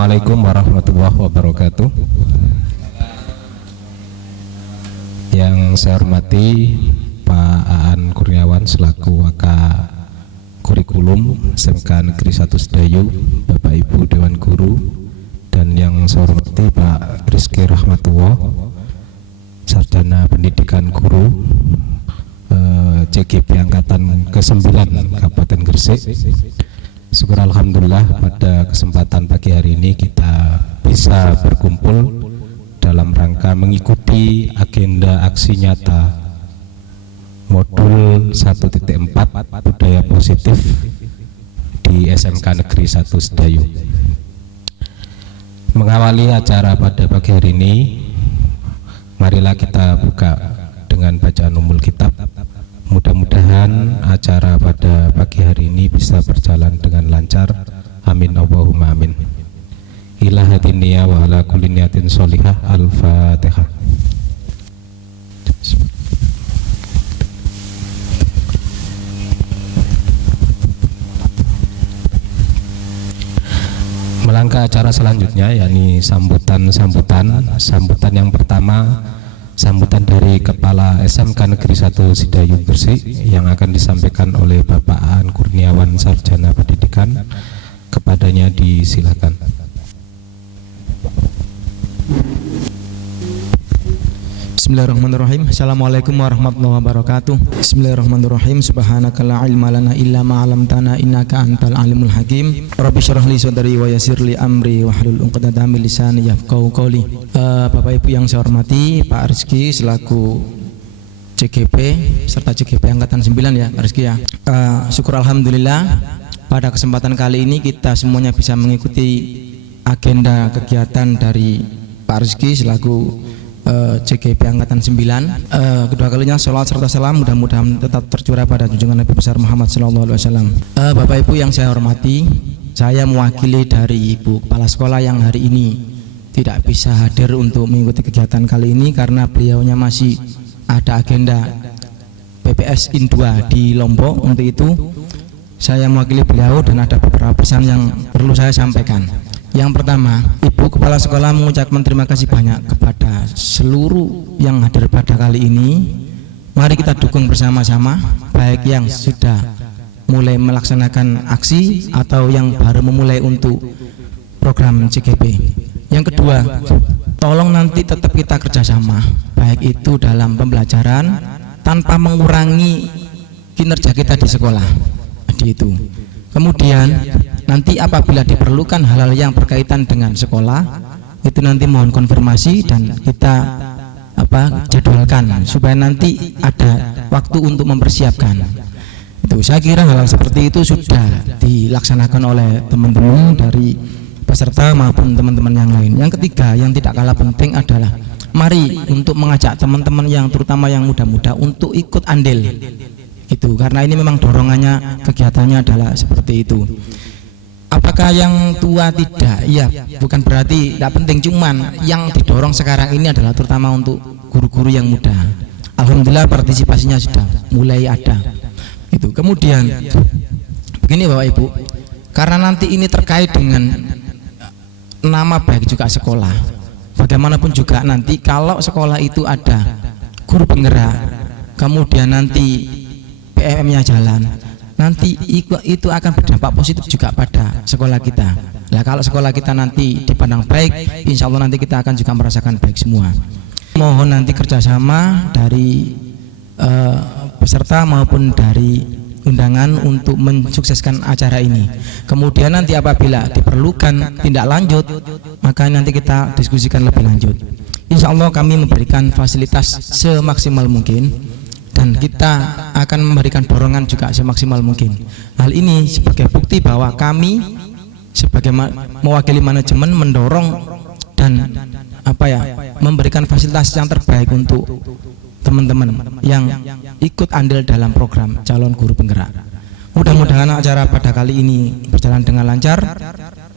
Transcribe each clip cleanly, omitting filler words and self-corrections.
Assalamualaikum warahmatullahi wabarakatuh. Yang saya hormati Pak Aan Kurniawan selaku Waka Kurikulum SMK Negeri 1 Sedayu, Bapak Ibu Dewan Guru, dan yang saya hormati Pak Rizky Rahmatullah, Sarjana Pendidikan Guru CGP Angkatan ke-9 Kabupaten Gresik. Syukur alhamdulillah pada kesempatan pagi hari ini kita bisa berkumpul dalam rangka mengikuti agenda aksi nyata modul 1.4 budaya positif di SMK Negeri 1 Sedayu. Mengawali acara pada pagi hari ini, marilah kita buka dengan bacaan umul kitab. Mudah-mudahan acara pada pagi hari ini bisa berjalan dengan lancar. Amin Allahumma amin. Ila hadiniya wa ala kulli niyatin sholihah. Al-Fatihah. Melangkah acara selanjutnya, yakni sambutan yang pertama, sambutan dari Kepala SMK Negeri 1 Sedayu Gresik yang akan disampaikan oleh Bapak Aan Kurniawan, Sarjana Pendidikan. Kepadanya disilakan. Bismillahirrahmanirrahim. Assalamualaikum warahmatullahi wabarakatuh. Bismillahirrahmanirrahim. Subhanaka la ilma lana illa ma 'allamtana innaka antal alimul hakim. Rabbi shrah li sadri wa yassir li amri wahlul 'uqdatam min lisani yafqahu qawli. Bapak Ibu yang saya hormati, Pak Rizky selaku CGP serta CGP Angkatan 9 ya, Pak Rizky ya. Syukur alhamdulillah pada kesempatan kali ini kita semuanya bisa mengikuti agenda kegiatan dari Pak Rizky selaku CGP Angkatan 9. Kedua kalinya sholawat serta salam mudah-mudahan tetap tercurah pada junjungan Nabi besar Muhammad SAW. Bapak Ibu yang saya hormati, saya mewakili dari Ibu Kepala Sekolah yang hari ini tidak bisa hadir untuk mengikuti kegiatan kali ini karena beliaunya masih ada agenda PPS IN 2 di Lombok. Untuk itu saya mewakili beliau dan ada beberapa pesan yang perlu saya sampaikan. Yang pertama, Ibu Kepala Sekolah mengucapkan terima kasih banyak kepada seluruh yang hadir pada kali ini. Mari kita dukung bersama-sama, baik yang sudah mulai melaksanakan aksi atau yang baru memulai untuk program CGP. Yang kedua, tolong nanti tetap kita kerjasama, baik itu dalam pembelajaran tanpa mengurangi kinerja kita di sekolah. Jadi itu. Kemudian nanti apabila diperlukan hal-hal yang berkaitan dengan sekolah, itu nanti mohon konfirmasi dan kita jadwalkan supaya nanti ada waktu untuk mempersiapkan. Itu saya kira hal-hal seperti itu sudah dilaksanakan oleh teman-teman dari peserta maupun teman-teman yang lain. Yang ketiga yang tidak kalah penting adalah mari untuk mengajak teman-teman yang terutama yang muda-muda untuk ikut andil. Itu karena ini memang dorongannya kegiatannya adalah seperti itu. Apakah yang tua tidak? Iya, bukan berarti tidak penting, cuman yang didorong sekarang ini adalah terutama untuk guru-guru yang muda. Alhamdulillah partisipasinya sudah mulai ada. Itu. Kemudian begini Bapak Ibu, karena nanti ini terkait dengan nama baik juga sekolah. Bagaimanapun juga nanti kalau sekolah itu ada guru penggerak, kemudian nanti PMM-nya jalan, nanti itu akan berdampak positif juga pada sekolah kita. Nah, kalau sekolah kita nanti dipandang baik, insya Allah nanti kita akan juga merasakan baik semua. Mohon nanti kerjasama dari peserta maupun dari undangan untuk mensukseskan acara ini. Kemudian nanti apabila diperlukan tindak lanjut, maka nanti kita diskusikan lebih lanjut. Insya Allah kami memberikan fasilitas semaksimal mungkin dan kita akan memberikan dorongan juga semaksimal mungkin. Hal ini sebagai bukti bahwa kami sebagai mewakili manajemen mendorong dan memberikan fasilitas yang terbaik untuk teman-teman yang ikut andil dalam program calon guru penggerak. Mudah-mudahan acara pada kali ini berjalan dengan lancar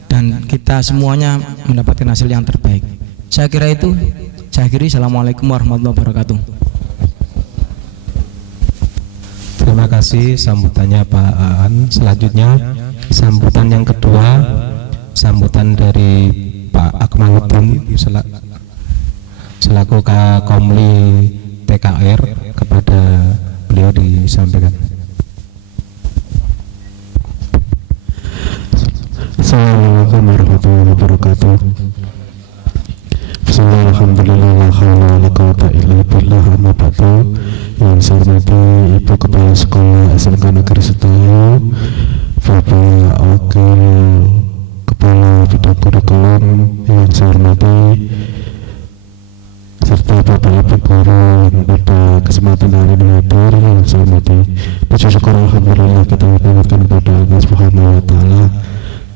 dan kita semuanya mendapatkan hasil yang terbaik. Saya kira itu. Saya akhiri. Assalamualaikum warahmatullahi wabarakatuh. Terima kasih sambutannya Pak Aan. Selanjutnya sambutan yang kedua sambutan dari Pak Akmaluddin selaku Komli TKR, kepada beliau disampaikan. Assalamualaikum warahmatullahi wabarakatuh. Alhamdulillah, la haula wala quwwata illa billah. Amma ba'du. Yang saya hormati Ibu Kepala Sekolah SMK Negeri Setayu, Bapak Wakil Kepala Bidang Kurikulum yang saya hormati, serta Bapak Ibu Guru yang pada kesempatan hari ini hadir yang saya hormati. Puji syukur alhamdulillah kita panjatkan kepada Allah Subhanahu wa taala,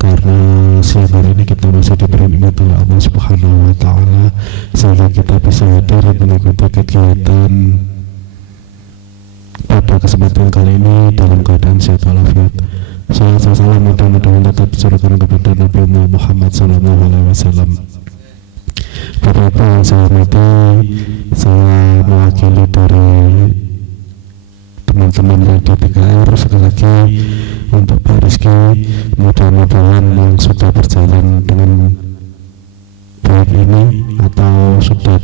karena siang hari ini kita masih diberi nikmat oleh Allah Subhanahu wa taala sehingga kita bisa hadir mengikuti kegiatan pada kesempatan kali ini dalam keadaan sehat walafiat. Salam dan salam mudah-mudahan tetap dicurahkan kepada Nabi Muhammad SAW. Bapak Ibu yang saya hormati, saya mewakili dari teman-teman yang di TKR sekali lagi untuk Pak Rizky, mudah-mudahan yang sudah berjalan dengan baik ini atau sudah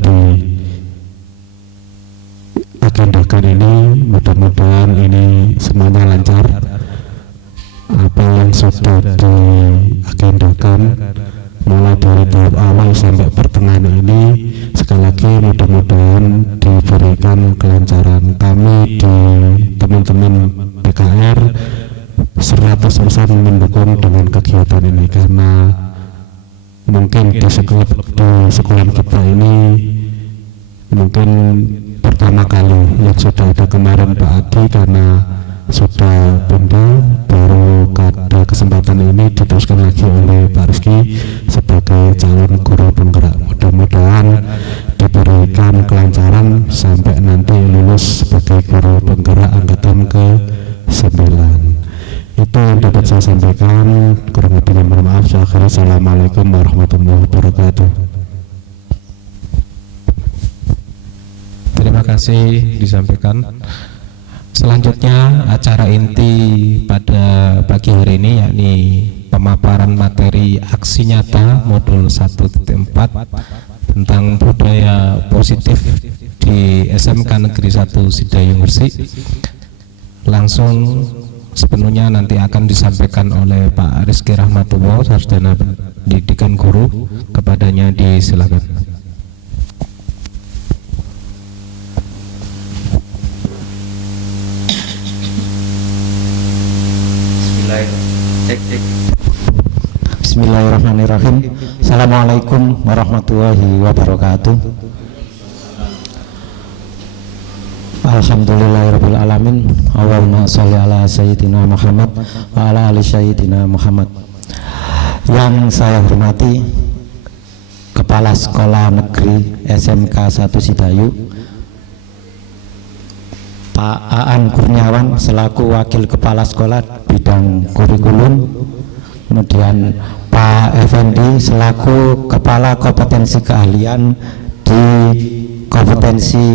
diagendakan ini, mudah-mudahan ini semuanya lancar. Apa yang sudah diagendakan mulai dari tahap awal sampai pertengahan ini, sekali lagi mudah-mudahan diberikan kelancaran. Kami di teman-teman PKR 100% mendukung dengan kegiatan ini, karena mungkin di sekolah kita ini mungkin pertama kali yang sudah ada kemarin Pak Adi, karena sudah pindah, baru pada kesempatan ini diteruskan lagi oleh Pak Rizky sebagai calon guru penggerak. Mudah-mudahan diberikan kelancaran sampai nanti lulus sebagai guru penggerak angkatan ke-9. Itu yang dapat saya sampaikan, kurang lebihnya mohon maaf. Assalamualaikum warahmatullahi wabarakatuh. Terima kasih disampaikan. Selanjutnya acara inti pada pagi hari ini yakni pemaparan materi aksi nyata modul 1.4 tentang budaya positif di SMK Negeri 1 Sidayung Gresik. Langsung sepenuhnya nanti akan disampaikan oleh Pak Rizky Rahmatullah, Sarjana Pendidikan Guru. Kepadanya disilakan. Bismillahirrahmanirrahim. Assalamualaikum warahmatullahi wabarakatuh. Alhamdulillahirabbil alamin. Allahumma sholli ala sayyidina Muhammad wa ala ali sayyidina Muhammad. Yang saya hormati Kepala Sekolah Negeri SMK 1 Sidayu, Pak Aan Kurniawan selaku Wakil Kepala Sekolah Bidang Kurikulum, kemudian Pak Effendi selaku Kepala Kompetensi Keahlian di Kompetensi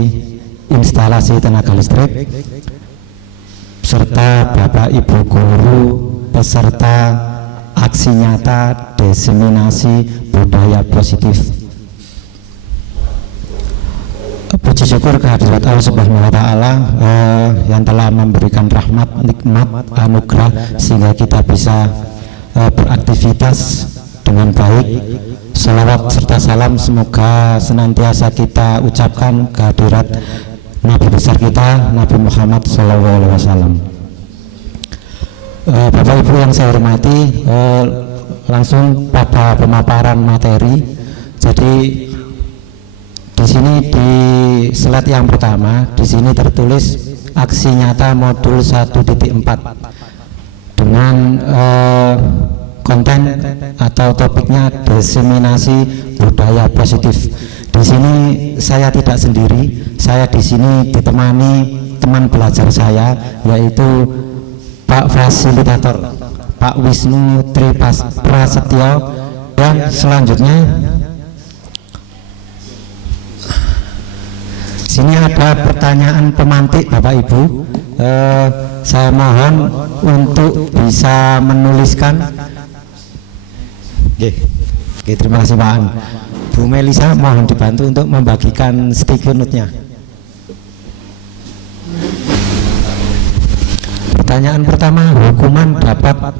Instalasi Tenaga Listrik, serta Bapak Ibu Guru peserta aksi nyata diseminasi budaya positif. Puji syukur kehadirat Allah Subhanahu wa taala yang telah memberikan rahmat, nikmat, anugerah sehingga kita bisa beraktivitas dengan baik. Salawat serta salam semoga senantiasa kita ucapkan kehadirat Nabi besar kita, Nabi Muhammad SAW. Bapak Ibu yang saya hormati, langsung pada pemaparan materi. Jadi di sini di slide yang pertama, di sini tertulis aksi nyata modul 1.4 dengan konten atau topiknya diseminasi budaya positif. Di sini saya tidak sendiri, saya di sini ditemani teman belajar saya, yaitu Pak Fasilitator Pak Wisnu Triprasetyo, dan selanjutnya sini ada pertanyaan pemantik Bapak Ibu. Saya mohon untuk bisa menuliskan Oke, terima kasih Pak An. Bu Melisa mohon dibantu untuk membagikan stiker note-nya. Pertanyaan pertama, hukuman dapat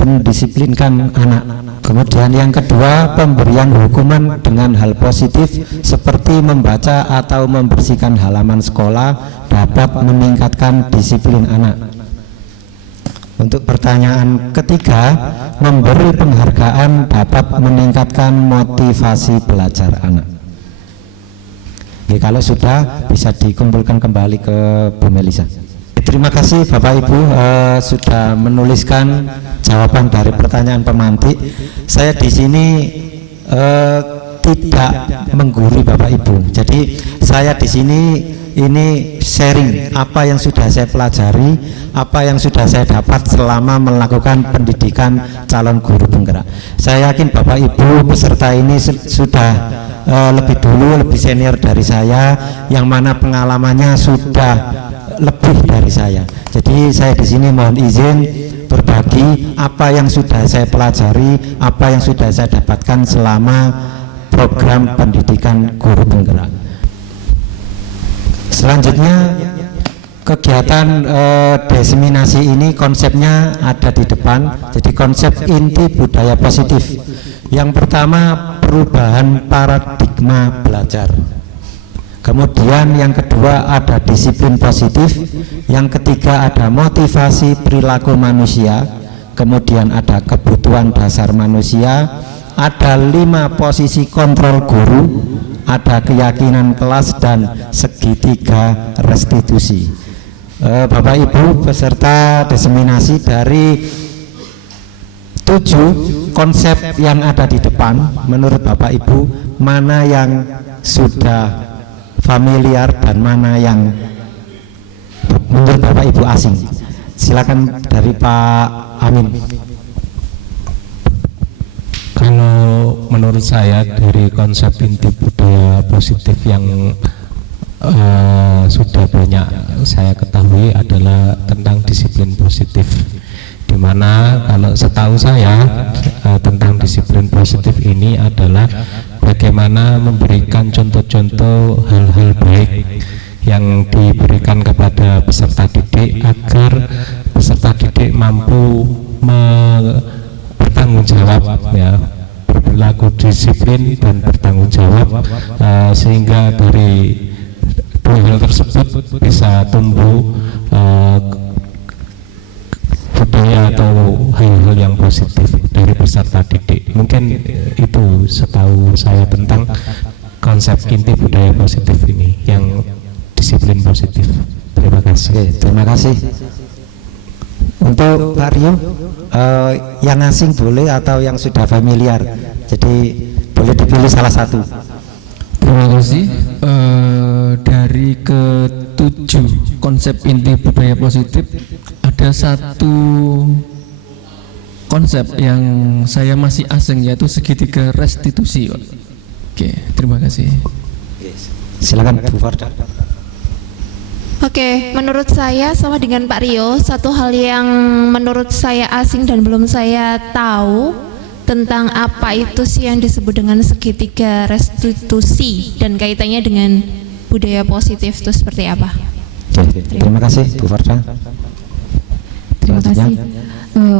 mendisiplinkan anak. Kemudian yang kedua, pemberian hukuman dengan hal positif seperti membaca atau membersihkan halaman sekolah dapat meningkatkan disiplin anak. Untuk pertanyaan ketiga, memberi penghargaan dapat meningkatkan motivasi belajar anak. Oke, kalau sudah bisa dikumpulkan kembali ke Bu Melisa. Terima kasih Bapak Ibu sudah menuliskan jawaban dari pertanyaan pemantik. Saya di sini tidak menggurui Bapak Ibu. Jadi saya di sini ini sharing apa yang sudah saya pelajari, apa yang sudah saya dapat selama melakukan pendidikan calon guru penggerak. Saya yakin Bapak Ibu peserta ini sudah lebih dulu, lebih senior dari saya, yang mana pengalamannya sudah lebih dari saya. Jadi saya di sini mohon izin berbagi apa yang sudah saya pelajari, apa yang sudah saya dapatkan selama program pendidikan guru penggerak. Selanjutnya kegiatan diseminasi ini konsepnya ada di depan. Jadi konsep inti budaya positif. Yang pertama, perubahan paradigma belajar. Kemudian yang kedua ada disiplin positif. Yang ketiga ada motivasi perilaku manusia. Kemudian ada kebutuhan dasar manusia. Ada 5 posisi kontrol guru. Ada keyakinan kelas dan segitiga restitusi. Bapak Ibu peserta diseminasi, dari 7 konsep yang ada di depan, menurut Bapak Ibu mana yang sudah familiar dan mana yang menurut Bapak Ibu asing? Silakan dari Pak Amin. Kalau menurut saya dari konsep inti budaya positif yang sudah banyak saya ketahui adalah tentang disiplin positif, dimana kalau setahu saya tentang disiplin positif ini adalah bagaimana memberikan contoh-contoh hal-hal baik yang diberikan kepada peserta didik agar peserta didik mampu bertanggung jawab, ya, berlaku disiplin dan bertanggung jawab, sehingga dari dua hal tersebut bisa tumbuh budaya atau hal-hal yang positif dari peserta didik. Mungkin itu setahu saya tentang konsep inti budaya positif ini, yang disiplin positif. Terima kasih. Oke, terima kasih. Untuk Pak Rio, yang asing boleh atau yang sudah familiar, jadi boleh dipilih salah satu. Terima kasih. Dari ke-7 konsep inti budaya positif, ada satu konsep yang saya masih asing, yaitu segitiga restitusi. Oke, terima kasih. Silakan Bu Farda. Oke, menurut saya sama dengan Pak Rio, satu hal yang menurut saya asing dan belum saya tahu tentang apa itu sih yang disebut dengan segitiga restitusi dan kaitannya dengan budaya positif itu seperti apa. Oke, terima kasih Bu Farda. Terima kasih.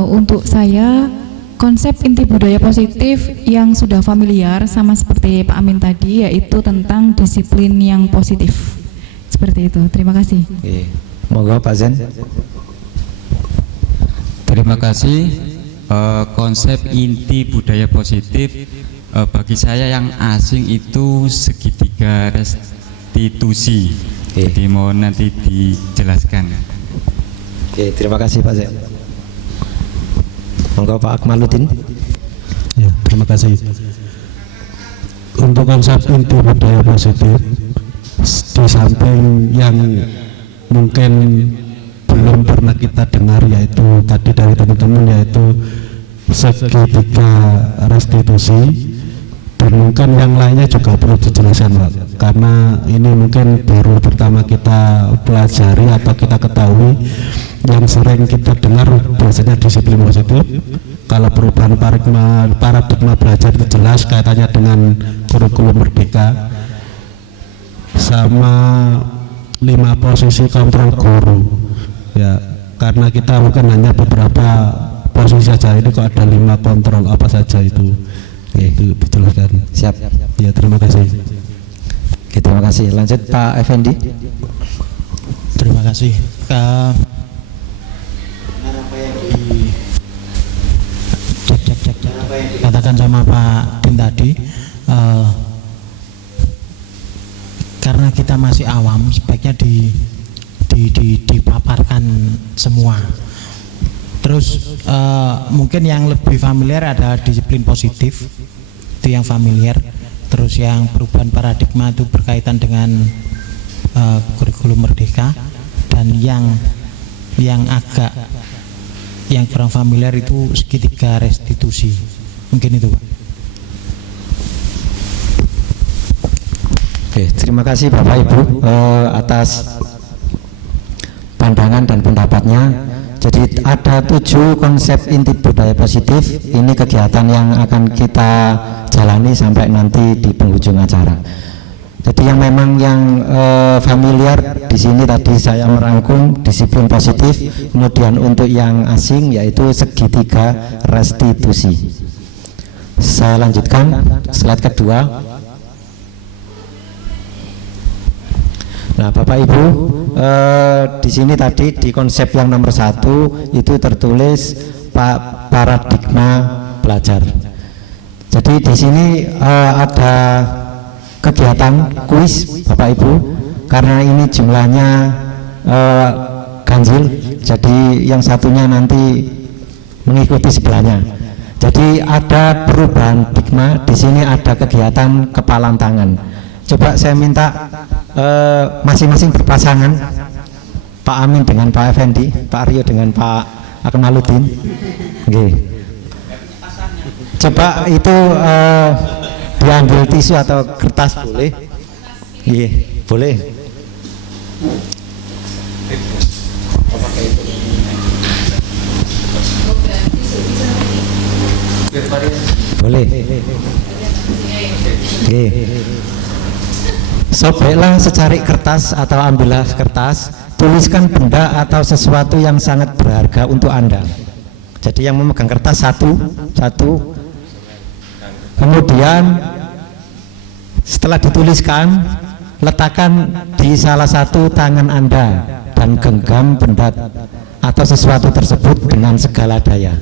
Untuk saya, konsep inti budaya positif yang sudah familiar sama seperti Pak Amin tadi, yaitu tentang disiplin yang positif. Seperti itu. Terima kasih. Oke. Moga Pak Zen. Terima kasih. Konsep inti budaya positif bagi saya yang asing itu segitiga restitusi. Jadi mohon nanti dijelaskan. Oke, terima kasih Pak Zen. Moga Pak Akmaluddin. Ya, terima kasih. Untuk konsep inti budaya positif, di samping yang mungkin belum pernah kita dengar, yaitu tadi dari teman-teman, yaitu segitiga restitusi, dan mungkin yang lainnya juga perlu dijelaskan Pak, karena ini mungkin baru pertama kita pelajari atau kita ketahui, yang sering kita dengar biasanya disiplin positif. Kalau perubahan paradigma belajar itu jelas kaitannya dengan kurikulum merdeka sama 5 posisi kontrol guru. Ya, karena kita mungkin hanya beberapa posisi saja, ini kok ada 5 kontrol apa saja itu. Itu dijelaskan. Siap. Ya, terima kasih. Oke, terima kasih. Lanjut Pak Effendi. Terima kasih. Katakan sama Pak Din tadi, karena kita masih awam, sebaiknya dipaparkan semua. Terus mungkin yang lebih familiar ada disiplin positif, itu yang familiar. Terus yang perubahan paradigma itu berkaitan dengan kurikulum merdeka, dan yang kurang familiar itu segitiga restitusi. Mungkin itu, Pak. Oke, terima kasih Bapak Ibu atas pandangan dan pendapatnya. Jadi ada 7 konsep inti budaya positif. Ini kegiatan yang akan kita jalani sampai nanti di penghujung acara. Jadi yang memang yang familiar di sini tadi saya merangkum disiplin positif. Kemudian untuk yang asing yaitu segitiga restitusi. Saya lanjutkan slide kedua. Nah, Bapak Ibu, di sini tadi di konsep yang nomor 1 itu tertulis paradigma belajar. Jadi di sini ada kegiatan kuis, Bapak Ibu, karena ini jumlahnya ganjil. Jadi yang satunya nanti mengikuti sebelahnya. Jadi ada perubahan paradigma. Di sini ada kegiatan kepalan tangan. Coba saya minta masing-masing berpasangan, Pak Amin dengan Pak Effendi, Pak Rio dengan Pak Akmaluddin. Oke. Coba itu diambil tisu atau kertas boleh? Iya, boleh. Boleh. Oke. Sobeklah secari kertas atau ambillah kertas, tuliskan benda atau sesuatu yang sangat berharga untuk Anda. Jadi yang memegang kertas satu. Kemudian setelah dituliskan, letakkan di salah satu tangan Anda dan genggam benda atau sesuatu tersebut dengan segala daya.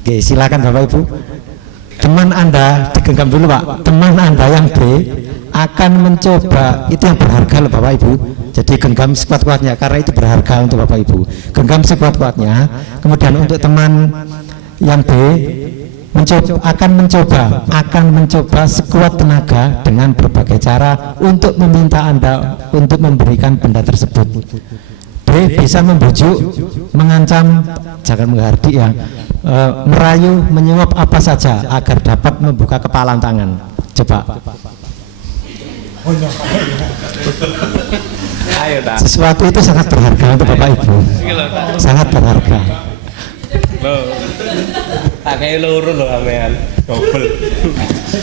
Oke, silakan Bapak Ibu. Teman Anda digenggam dulu, Pak. Teman Anda yang B akan mencoba, itu yang berharga loh Bapak Ibu. Jadi genggam sekuat-kuatnya karena itu berharga untuk Bapak Ibu. Genggam sekuat-kuatnya. Kemudian untuk teman yang B akan mencoba sekuat tenaga dengan berbagai cara untuk meminta Anda untuk memberikan benda tersebut. B bisa membujuk, mengancam, jangan menghardik ya, merayu, menyuap apa saja agar dapat membuka kepalan tangan. Coba. Sesuatu itu sangat berharga untuk Bapak Ibu, sangat berharga. Kayak loro loh amean, double.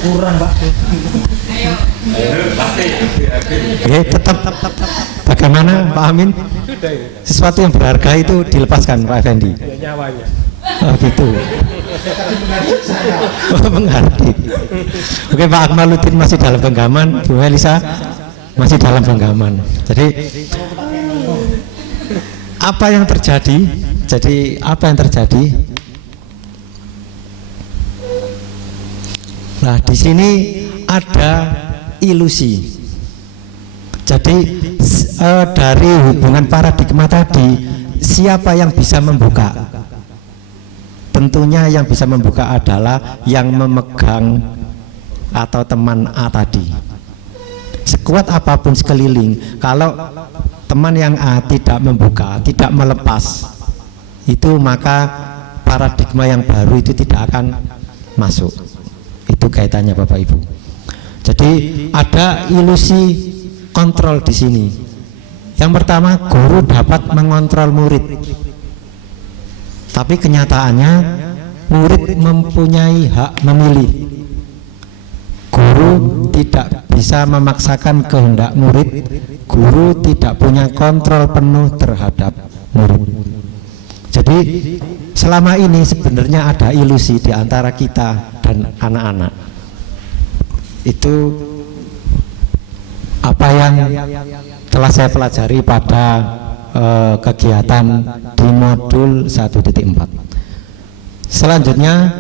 Kurang, Pak. Tetap bagaimana Pak Amin? Sesuatu yang berharga itu dilepaskan Pak Effendi. Nyawanya. Oh gitu. Menghardik. Oke, Pak Akmaluddin masih dalam genggaman, Bu Melisa masih dalam genggaman. Jadi apa yang terjadi? Nah, di sini ada ilusi. Jadi dari hubungan paradigma tadi, siapa yang bisa membuka? Tentunya yang bisa membuka adalah yang memegang atau teman A tadi. Sekuat apapun sekeliling, kalau teman yang A tidak membuka, tidak melepas, itu maka paradigma yang baru itu tidak akan masuk. Itu kaitannya Bapak Ibu. Jadi ada ilusi kontrol di sini. Yang pertama, guru dapat mengontrol murid. Tapi kenyataannya murid mempunyai hak memilih. Guru tidak bisa memaksakan kehendak murid. Guru tidak punya kontrol penuh terhadap murid. Jadi selama ini sebenarnya ada ilusi di antara kita dan anak-anak. Itu apa yang telah saya pelajari pada kegiatan di modul 1.4. Selanjutnya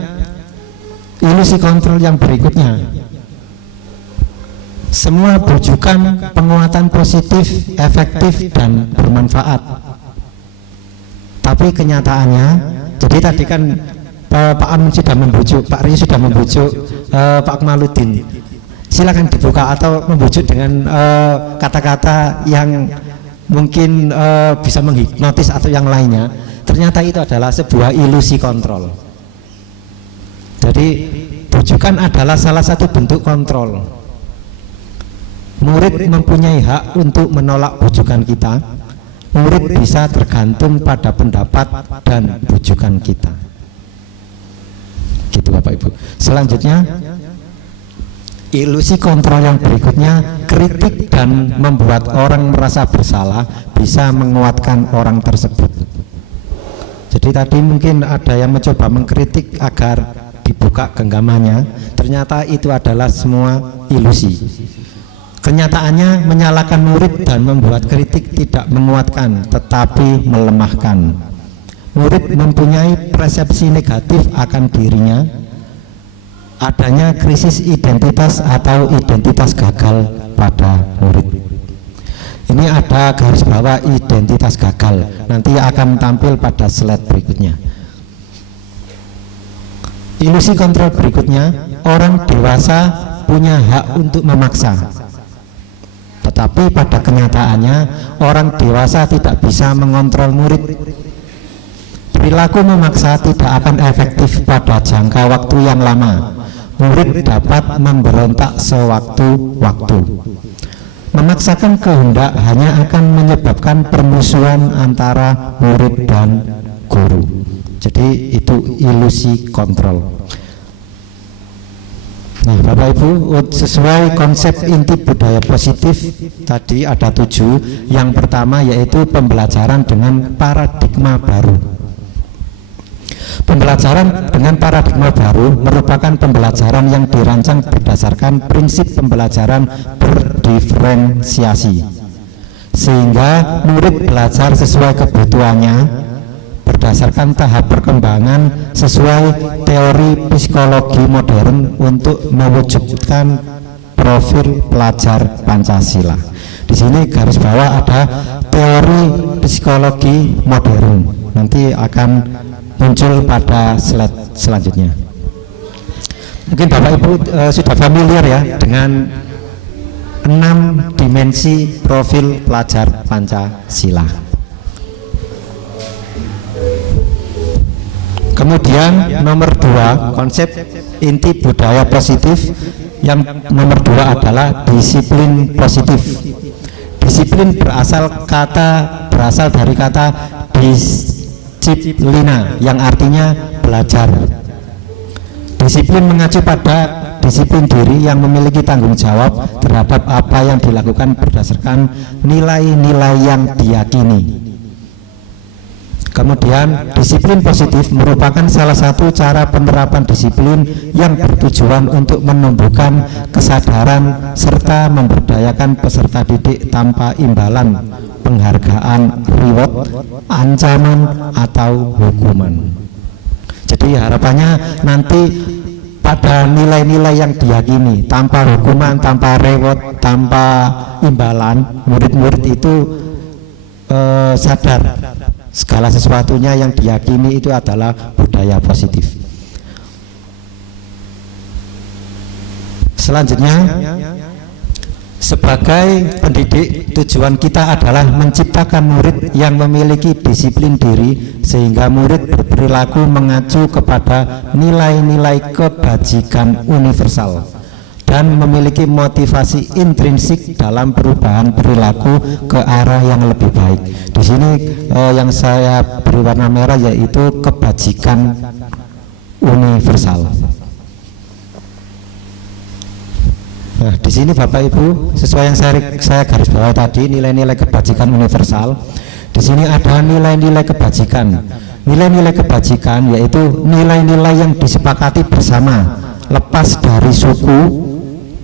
ilusi kontrol yang berikutnya. Semua bujukan penguatan positif, efektif dan bermanfaat. Tapi kenyataannya, jadi tadi kan Pak Amin sudah membujuk, Pak Ri sudah membujuk Pak Kemaluddin. Silakan dibuka atau membujuk dengan kata-kata yang mungkin bisa menghipnotis atau yang lainnya. Ternyata itu adalah sebuah ilusi kontrol. Jadi bujukan adalah salah satu bentuk kontrol. Murid mempunyai hak untuk menolak bujukan kita. Murid bisa tergantung pada pendapat dan bujukan kita. Gitu Bapak Ibu. Selanjutnya, ilusi kontrol yang berikutnya, kritik dan membuat orang merasa bersalah bisa menguatkan orang tersebut. Jadi tadi mungkin ada yang mencoba mengkritik agar dibuka genggamannya, ternyata itu adalah semua ilusi. Kenyataannya menyalahkan murid dan membuat kritik tidak menguatkan tetapi melemahkan. Murid mempunyai persepsi negatif akan dirinya. Adanya krisis identitas atau identitas gagal pada murid. Ini ada garis bawah identitas gagal. Nanti akan tampil pada slide berikutnya. Ilusi kontrol berikutnya, orang dewasa punya hak untuk memaksa. Tetapi pada kenyataannya orang dewasa tidak bisa mengontrol murid. Perilaku memaksa tidak akan efektif pada jangka waktu yang lama. Murid dapat memberontak sewaktu-waktu. Memaksakan kehendak hanya akan menyebabkan permusuhan antara murid dan guru. Jadi itu ilusi kontrol. Nah Bapak Ibu, sesuai konsep inti budaya positif tadi ada 7. Yang pertama yaitu pembelajaran dengan paradigma baru. Pembelajaran dengan paradigma baru merupakan pembelajaran yang dirancang berdasarkan prinsip pembelajaran berdiferensiasi, sehingga murid belajar sesuai kebutuhannya berdasarkan tahap perkembangan sesuai teori psikologi modern untuk mewujudkan profil pelajar Pancasila. Di sini garis bawah ada teori psikologi modern. Nanti akan muncul pada slide selanjutnya. Mungkin Bapak Ibu sudah familiar ya dengan 6 dimensi profil pelajar Pancasila. Kemudian nomor 2, konsep inti budaya positif. Yang nomor 2 adalah disiplin positif. Disiplin berasal dari kata disiplina yang artinya belajar. Disiplin mengacu pada disiplin diri yang memiliki tanggung jawab terhadap apa yang dilakukan berdasarkan nilai-nilai yang diyakini. Kemudian disiplin positif merupakan salah satu cara penerapan disiplin yang bertujuan untuk menumbuhkan kesadaran serta memberdayakan peserta didik tanpa imbalan, penghargaan, reward, ancaman atau hukuman. Jadi harapannya nanti pada nilai-nilai yang diyakini, tanpa hukuman, tanpa reward, tanpa imbalan, murid-murid itu sadar segala sesuatunya yang diyakini itu adalah budaya positif. Selanjutnya, sebagai pendidik, tujuan kita adalah menciptakan murid yang memiliki disiplin diri sehingga murid berperilaku mengacu kepada nilai-nilai kebajikan universal dan memiliki motivasi intrinsik dalam perubahan perilaku ke arah yang lebih baik. Di sini yang saya beri warna merah yaitu kebajikan universal. Nah, di sini Bapak Ibu, sesuai yang saya garis bawah tadi, nilai-nilai kebajikan universal. Di sini ada nilai-nilai kebajikan. Nilai-nilai kebajikan yaitu nilai-nilai yang disepakati bersama, lepas dari suku,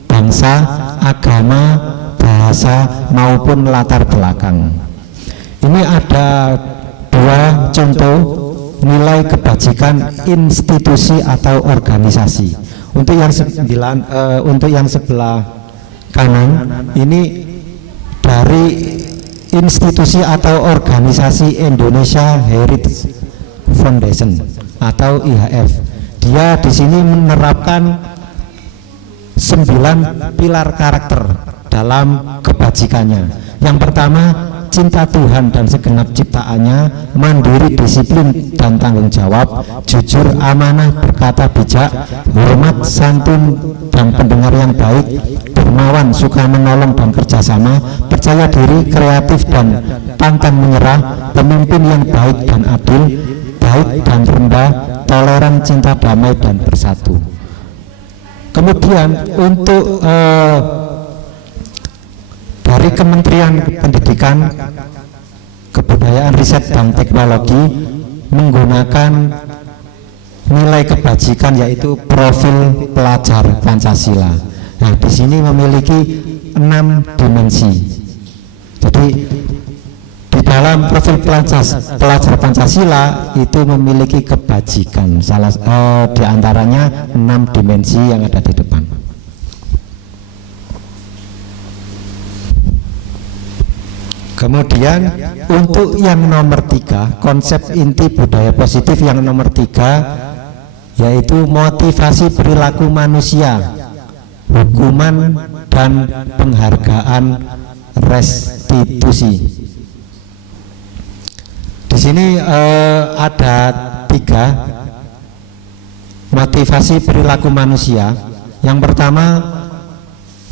bangsa, agama, bahasa maupun latar belakang. Ini ada dua contoh nilai kebajikan institusi atau organisasi. Untuk yang sebelah kanan ini dari institusi atau organisasi Indonesia Heritage Foundation atau IHF. Dia di sini menerapkan 9 pilar karakter dalam kebajikannya. Yang pertama, cinta Tuhan dan segenap ciptaannya, mandiri, disiplin dan tanggung jawab, jujur, amanah, berkata bijak, hormat, santun dan pendengar yang baik, dermawan, suka menolong dan kerjasama, percaya diri, kreatif dan pantang menyerah, pemimpin yang baik dan adil, baik dan rendah, toleran, cinta damai dan bersatu. Kemudian untuk dari Kementerian Pendidikan, Kebudayaan, Riset dan Teknologi menggunakan nilai kebajikan yaitu profil pelajar Pancasila. Nah, di sini memiliki 6 dimensi. Jadi di dalam profil pelajar Pancasila itu memiliki kebajikan. Di antaranya 6 dimensi yang ada di depan. Kemudian untuk yang nomor 3, konsep inti budaya positif yang nomor 3 yaitu motivasi perilaku manusia, hukuman dan penghargaan restitusi. Di sini ada 3 motivasi perilaku manusia. Yang pertama,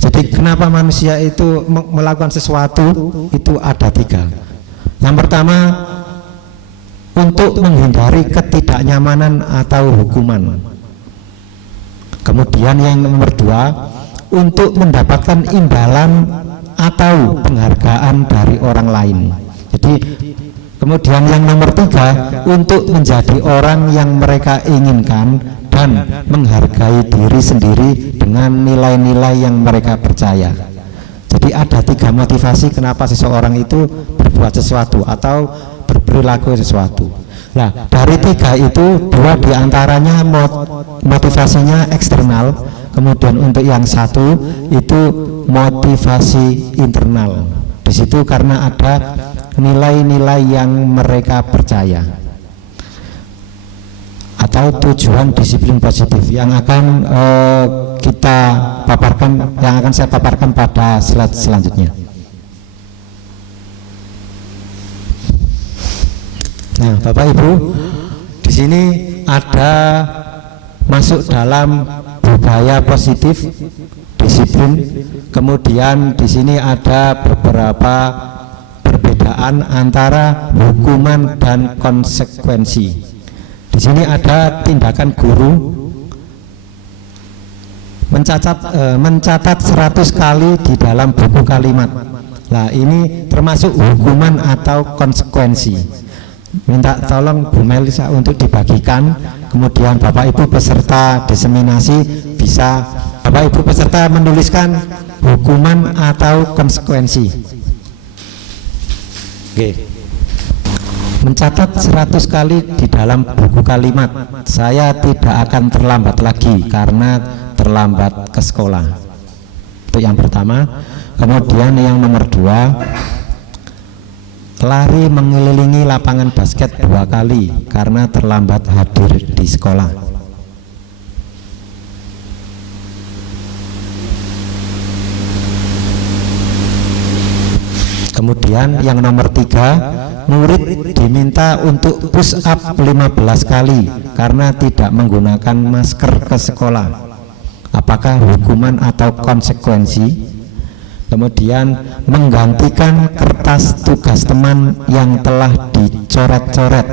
jadi kenapa manusia itu melakukan sesuatu itu ada 3. Yang pertama, untuk menghindari ketidaknyamanan atau hukuman. Kemudian yang nomor 2, untuk mendapatkan imbalan atau penghargaan dari orang lain. Jadi kemudian yang nomor 3, untuk menjadi orang yang mereka inginkan dan menghargai diri sendiri dengan nilai-nilai yang mereka percaya. Jadi ada 3 motivasi kenapa seseorang itu berbuat sesuatu atau berperilaku sesuatu. Nah, dari 3 itu 2 diantaranya motivasinya eksternal, kemudian untuk yang 1 itu motivasi internal. Di situ karena ada nilai-nilai yang mereka percaya atau tujuan disiplin positif yang akan saya paparkan pada slide selanjutnya. Nah, Bapak Ibu, di sini ada masuk dalam budaya positif, disiplin. Kemudian di sini ada beberapa perbedaan antara hukuman dan konsekuensi. Di sini ada tindakan guru mencatat 100 kali di dalam buku kalimat. Nah, ini termasuk hukuman atau konsekuensi. Minta tolong Bu Melisa untuk dibagikan. Kemudian Bapak Ibu peserta diseminasi bisa Bapak Ibu peserta menuliskan hukuman atau konsekuensi. Oke. Mencatat 100 kali di dalam buku kalimat. Saya tidak akan terlambat lagi karena terlambat ke sekolah. Itu yang pertama. Kemudian yang nomor 2, lari mengelilingi lapangan basket 2 kali karena terlambat hadir di sekolah. Kemudian yang nomor 3, murid diminta untuk push up 15 kali karena tidak menggunakan masker ke sekolah. apakah hukuman atau konsekuensi. Kemudian menggantikan kertas tugas teman yang telah dicoret-coret,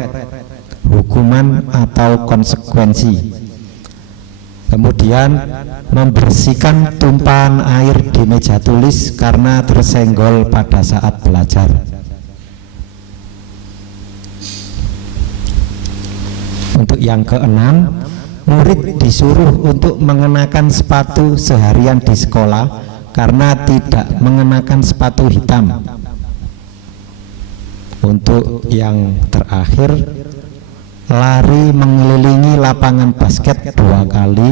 hukuman atau konsekuensi. Kemudian membersihkan tumpahan air di meja tulis karena tersenggol pada saat belajar. Untuk yang keenam, murid disuruh untuk mengenakan sepatu seharian di sekolah karena tidak mengenakan sepatu hitam. Untuk yang terakhir, lari mengelilingi lapangan basket 2 kali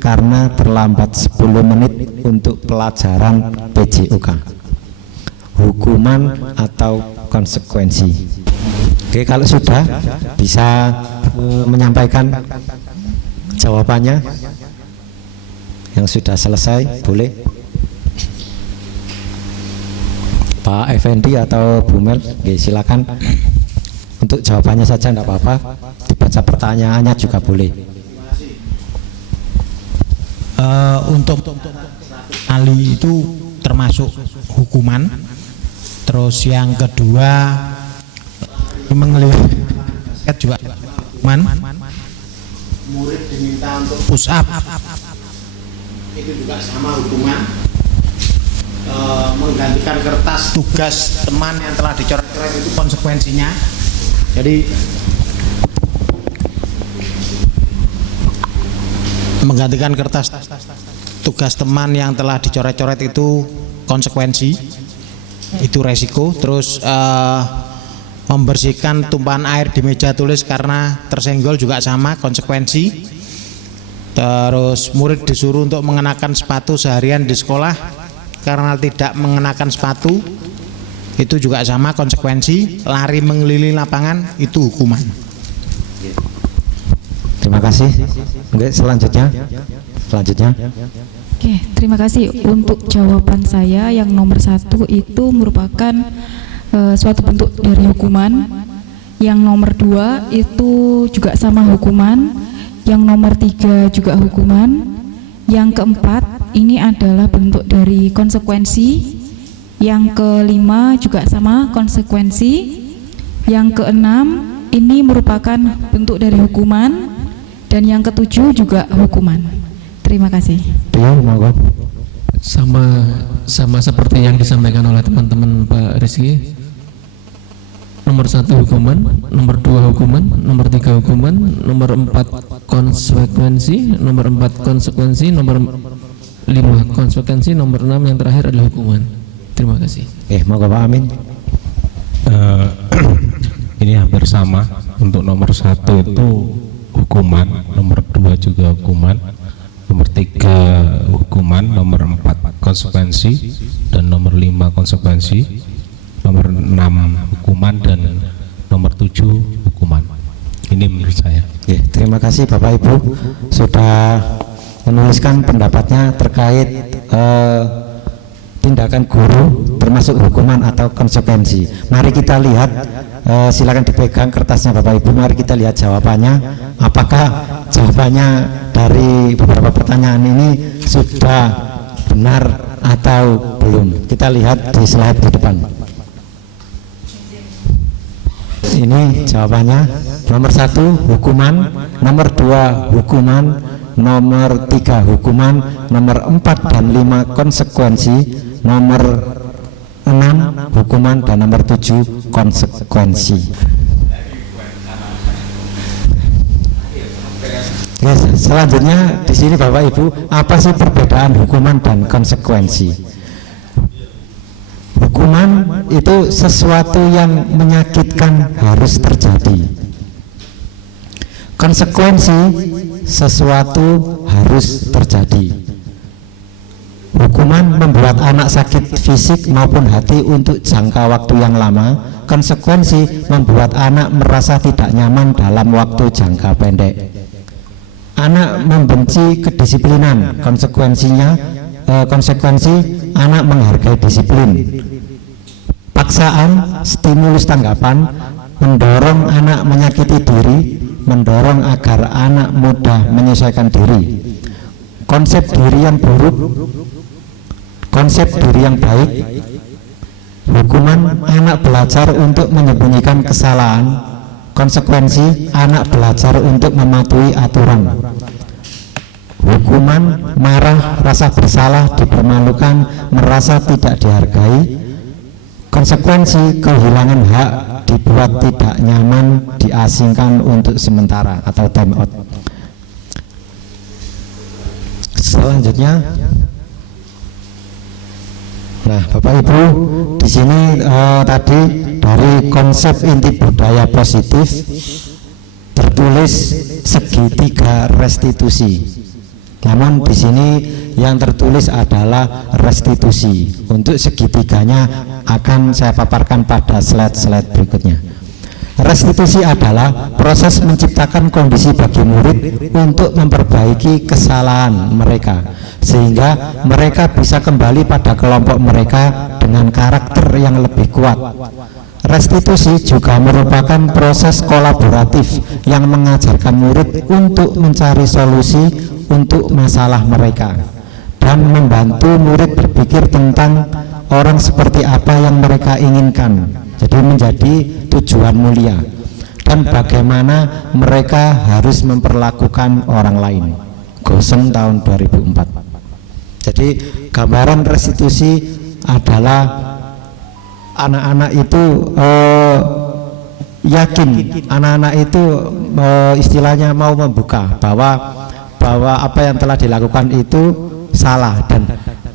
karena terlambat 10 menit untuk pelajaran PJOK, hukuman atau konsekuensi. Oke, kalau sudah bisa menyampaikan jawabannya. Yang sudah selesai boleh Pak Effendi atau Bu Mel, silakan. Untuk jawabannya saja tidak apa-apa, dibaca pertanyaannya juga boleh. Untuk ali itu termasuk hukuman. Terus yang kedua mengelilingi basket juga hukuman. Murid diminta untuk push up itu juga sama hukuman. Menggantikan kertas tugas teman yang telah dicoret-coret itu konsekuensinya. Jadi menggantikan kertas tugas teman yang telah dicoret-coret itu konsekuensi, itu resiko. Terus membersihkan tumpahan air di meja tulis karena tersenggol juga sama, konsekuensi. Terus murid disuruh untuk mengenakan sepatu seharian di sekolah karena tidak mengenakan sepatu, itu juga sama, konsekuensi. Lari mengelilingi lapangan itu hukuman. Terima kasih. Oke, selanjutnya. Oke, terima kasih. Untuk jawaban saya yang nomor 1 itu merupakan suatu bentuk dari hukuman. Yang nomor 2 itu juga sama hukuman. Yang nomor 3 juga hukuman. Yang keempat ini adalah bentuk dari konsekuensi. Yang kelima juga sama, konsekuensi. Yang keenam ini merupakan bentuk dari hukuman. Dan yang ketujuh juga hukuman. Terima kasih. Sama seperti yang disampaikan oleh teman-teman Pak Rizky. Nomor 1 hukuman, nomor 2 hukuman, nomor 3 hukuman, nomor 4 konsekuensi, nomor 4 konsekuensi, nomor 5 konsekuensi, nomor 6 yang terakhir adalah hukuman. Terima kasih. Moga Pak Amin. Ini hampir sama. Untuk nomor 1 itu hukuman, nomor 2 juga hukuman, nomor 3 hukuman, nomor 4 konsekuensi, dan nomor 5 konsekuensi, nomor 6 hukuman, dan nomor 7 hukuman. Ini menurut saya. Terima kasih Bapak Ibu sudah menuliskan pendapatnya terkait tindakan guru termasuk hukuman atau konsekuensi. Mari kita lihat, silakan dipegang kertasnya Bapak Ibu. Mari kita lihat jawabannya. Apakah jawabannya dari beberapa pertanyaan ini sudah benar atau belum? Kita lihat di slide di depan. Ini jawabannya. Nomor 1 hukuman, nomor 2 hukuman, nomor 3 hukuman, nomor 4 dan 5 konsekuensi, nomor 6 hukuman, dan nomor 7 konsekuensi. Selanjutnya di sini Bapak Ibu, apa sih perbedaan hukuman dan konsekuensi? Hukuman itu sesuatu yang menyakitkan harus terjadi. Konsekuensi sesuatu harus terjadi. Hukuman membuat anak sakit fisik maupun hati untuk jangka waktu yang lama. Konsekuensi membuat anak merasa tidak nyaman dalam waktu jangka pendek. Anak membenci kedisiplinan. Konsekuensi anak menghargai disiplin. Paksaan, stimulus tanggapan mendorong anak menyakiti diri, mendorong agar anak mudah menyesuaikan diri. konsep diri yang buruk, konsep diri yang baik, hukuman anak belajar untuk menyembunyikan kesalahan, konsekuensi anak belajar untuk mematuhi aturan, hukuman marah, rasa bersalah, dipermalukan, merasa tidak dihargai, konsekuensi kehilangan hak, dibuat tidak nyaman, diasingkan untuk sementara atau time out. Selanjutnya, nah Bapak Ibu, di sini tadi dari konsep inti budaya positif tertulis segitiga restitusi. Namun di sini yang tertulis adalah restitusi. Untuk segitiganya akan saya paparkan pada slide-slide berikutnya. Restitusi adalah proses menciptakan kondisi bagi murid untuk memperbaiki kesalahan mereka, sehingga mereka bisa kembali pada kelompok mereka dengan karakter yang lebih kuat. Restitusi juga merupakan proses kolaboratif yang mengajarkan murid untuk mencari solusi untuk masalah mereka dan membantu murid berpikir tentang orang seperti apa yang mereka inginkan, jadi menjadi tujuan mulia, dan bagaimana mereka harus memperlakukan orang lain. Goseng tahun 2004. Jadi gambaran restitusi adalah anak-anak itu yakin, anak-anak itu istilahnya mau membuka bahwa apa yang telah dilakukan itu salah, dan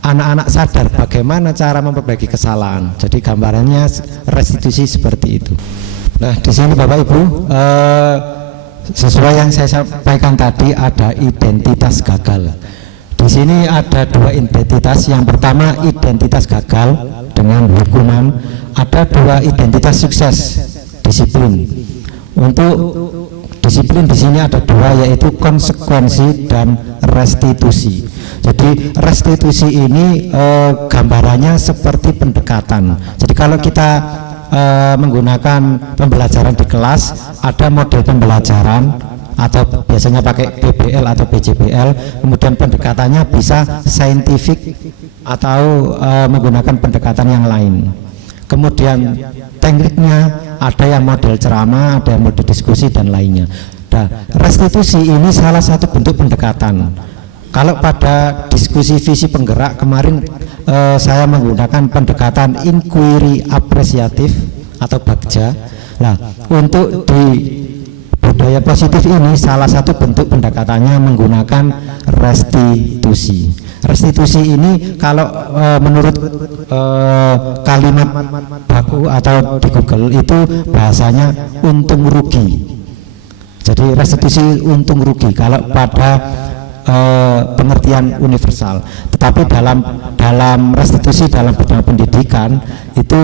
anak-anak sadar bagaimana cara memperbaiki kesalahan. Jadi gambarannya restitusi seperti itu. Nah, di sini Bapak Ibu, sesuai yang saya sampaikan tadi, ada identitas gagal. Di sini ada dua identitas. Yang pertama identitas gagal dengan hukuman, ada dua identitas sukses, disiplin. Untuk disiplin di sini ada dua, yaitu konsekuensi dan restitusi. Jadi restitusi ini gambarannya seperti pendekatan. Jadi kalau kita menggunakan pembelajaran di kelas, ada model pembelajaran atau biasanya pakai PBL atau PJBL, kemudian pendekatannya bisa saintifik atau menggunakan pendekatan yang lain. Kemudian tekniknya ada yang model ceramah, ada yang model diskusi dan lainnya. Nah, restitusi ini salah satu bentuk pendekatan. Kalau pada diskusi visi penggerak kemarin saya menggunakan pendekatan inquiry apresiatif atau bagja. Nah, untuk di budaya positif ini salah satu bentuk pendekatannya menggunakan restitusi. Restitusi ini kalau menurut kalimat baku atau di Google itu bahasanya untung rugi. Jadi restitusi untung rugi kalau pada pengertian universal. Tetapi dalam restitusi dalam bidang pendidikan itu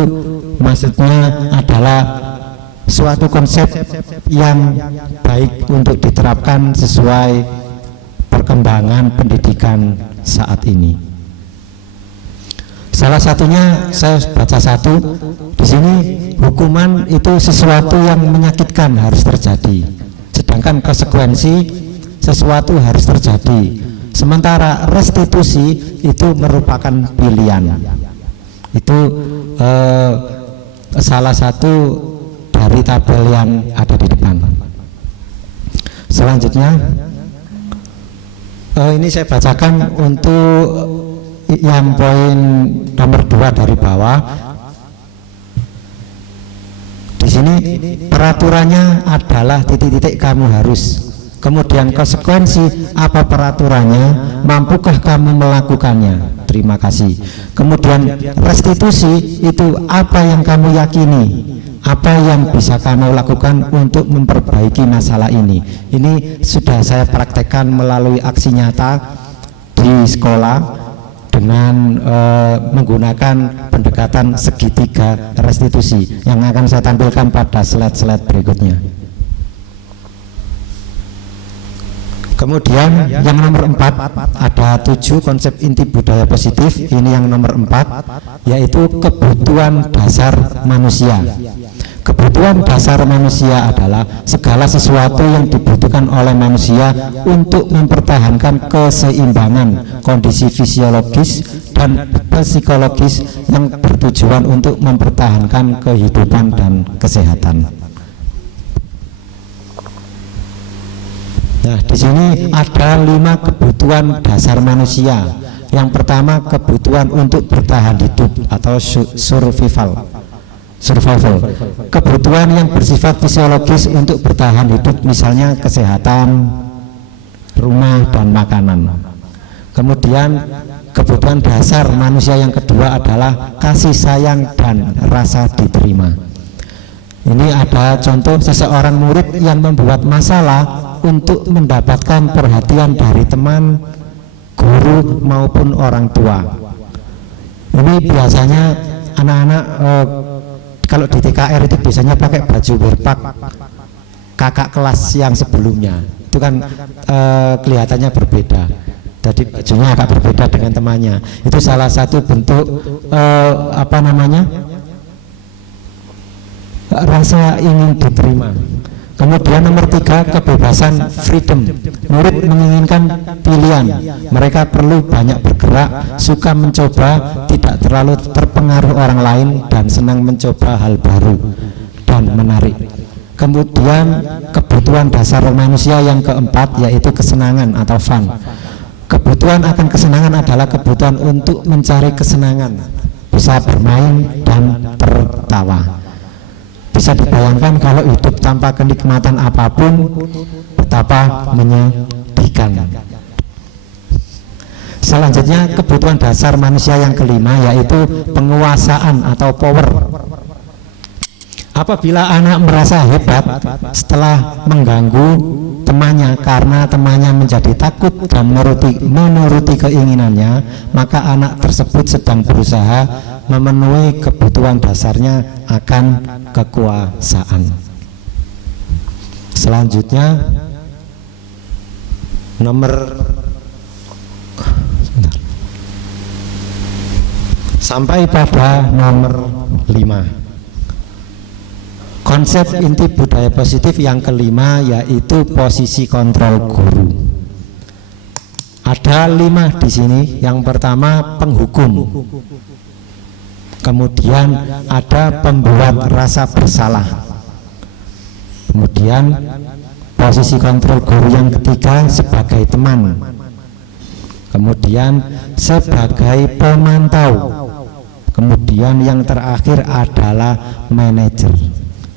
maksudnya adalah suatu konsep yang baik untuk diterapkan sesuai perkembangan pendidikan saat ini. Salah satunya saya baca satu di sini, hukuman itu sesuatu yang menyakitkan harus terjadi, sedangkan konsekuensi sesuatu harus terjadi. Sementara restitusi itu merupakan pilihan. Itu salah satu dari tabel yang ada di depan. Selanjutnya ini saya bacakan untuk yang poin nomor 2 dari bawah. Di sini peraturannya adalah titik-titik kamu harus. Kemudian konsekuensi apa peraturannya, mampukah kamu melakukannya? Terima kasih. Kemudian restitusi itu apa yang kamu yakini, apa yang bisa kamu lakukan untuk memperbaiki masalah ini. Ini sudah saya praktekkan melalui aksi nyata di sekolah dengan menggunakan pendekatan segitiga restitusi yang akan saya tampilkan pada slide-slide berikutnya. Kemudian yang nomor 4 ada 7 konsep inti budaya positif. Ini yang nomor 4, yaitu kebutuhan dasar manusia. Kebutuhan dasar manusia adalah segala sesuatu yang dibutuhkan oleh manusia untuk mempertahankan keseimbangan kondisi fisiologis dan psikologis yang bertujuan untuk mempertahankan kehidupan dan kesehatan. Nah, di sini ada 5 kebutuhan dasar manusia. Yang pertama, kebutuhan untuk bertahan hidup atau survival. Kebutuhan yang bersifat fisiologis untuk bertahan hidup, misalnya kesehatan, rumah, dan makanan. Kemudian kebutuhan dasar manusia yang kedua adalah kasih sayang dan rasa diterima. Ini ada contoh seseorang murid yang membuat masalah untuk mendapatkan perhatian dari teman, guru, maupun orang tua. Ini biasanya anak-anak kalau di TKR itu biasanya pakai baju werpak kakak kelas yang sebelumnya. Itu kan kelihatannya berbeda. Jadi bajunya agak berbeda dengan temannya. Itu salah satu bentuk rasa ingin diterima. Kemudian nomor 3, kebebasan freedom. Murid menginginkan pilihan. Mereka perlu banyak bergerak, suka mencoba, tidak terlalu terpengaruh orang lain, dan senang mencoba hal baru dan menarik. Kemudian kebutuhan dasar manusia yang keempat yaitu kesenangan atau fun. Kebutuhan akan kesenangan adalah kebutuhan untuk mencari kesenangan, bisa bermain dan tertawa. Bisa dibayangkan kalau hidup tanpa kenikmatan apapun betapa menyedihkan. Selanjutnya kebutuhan dasar manusia yang kelima yaitu penguasaan atau power. Apabila anak merasa hebat setelah mengganggu temannya karena temannya menjadi takut dan menuruti keinginannya, maka anak tersebut sedang berusaha memenuhi kebutuhan dasarnya akan kekuasaan. Selanjutnya sampai pada nomor 5. Konsep inti budaya positif yang kelima yaitu posisi kontrol guru. Ada 5 di sini. Yang pertama penghukum. Kemudian ada pembuat rasa bersalah. Kemudian posisi kontrol guru yang ketiga sebagai teman. Kemudian sebagai pemantau. Kemudian yang terakhir adalah manajer.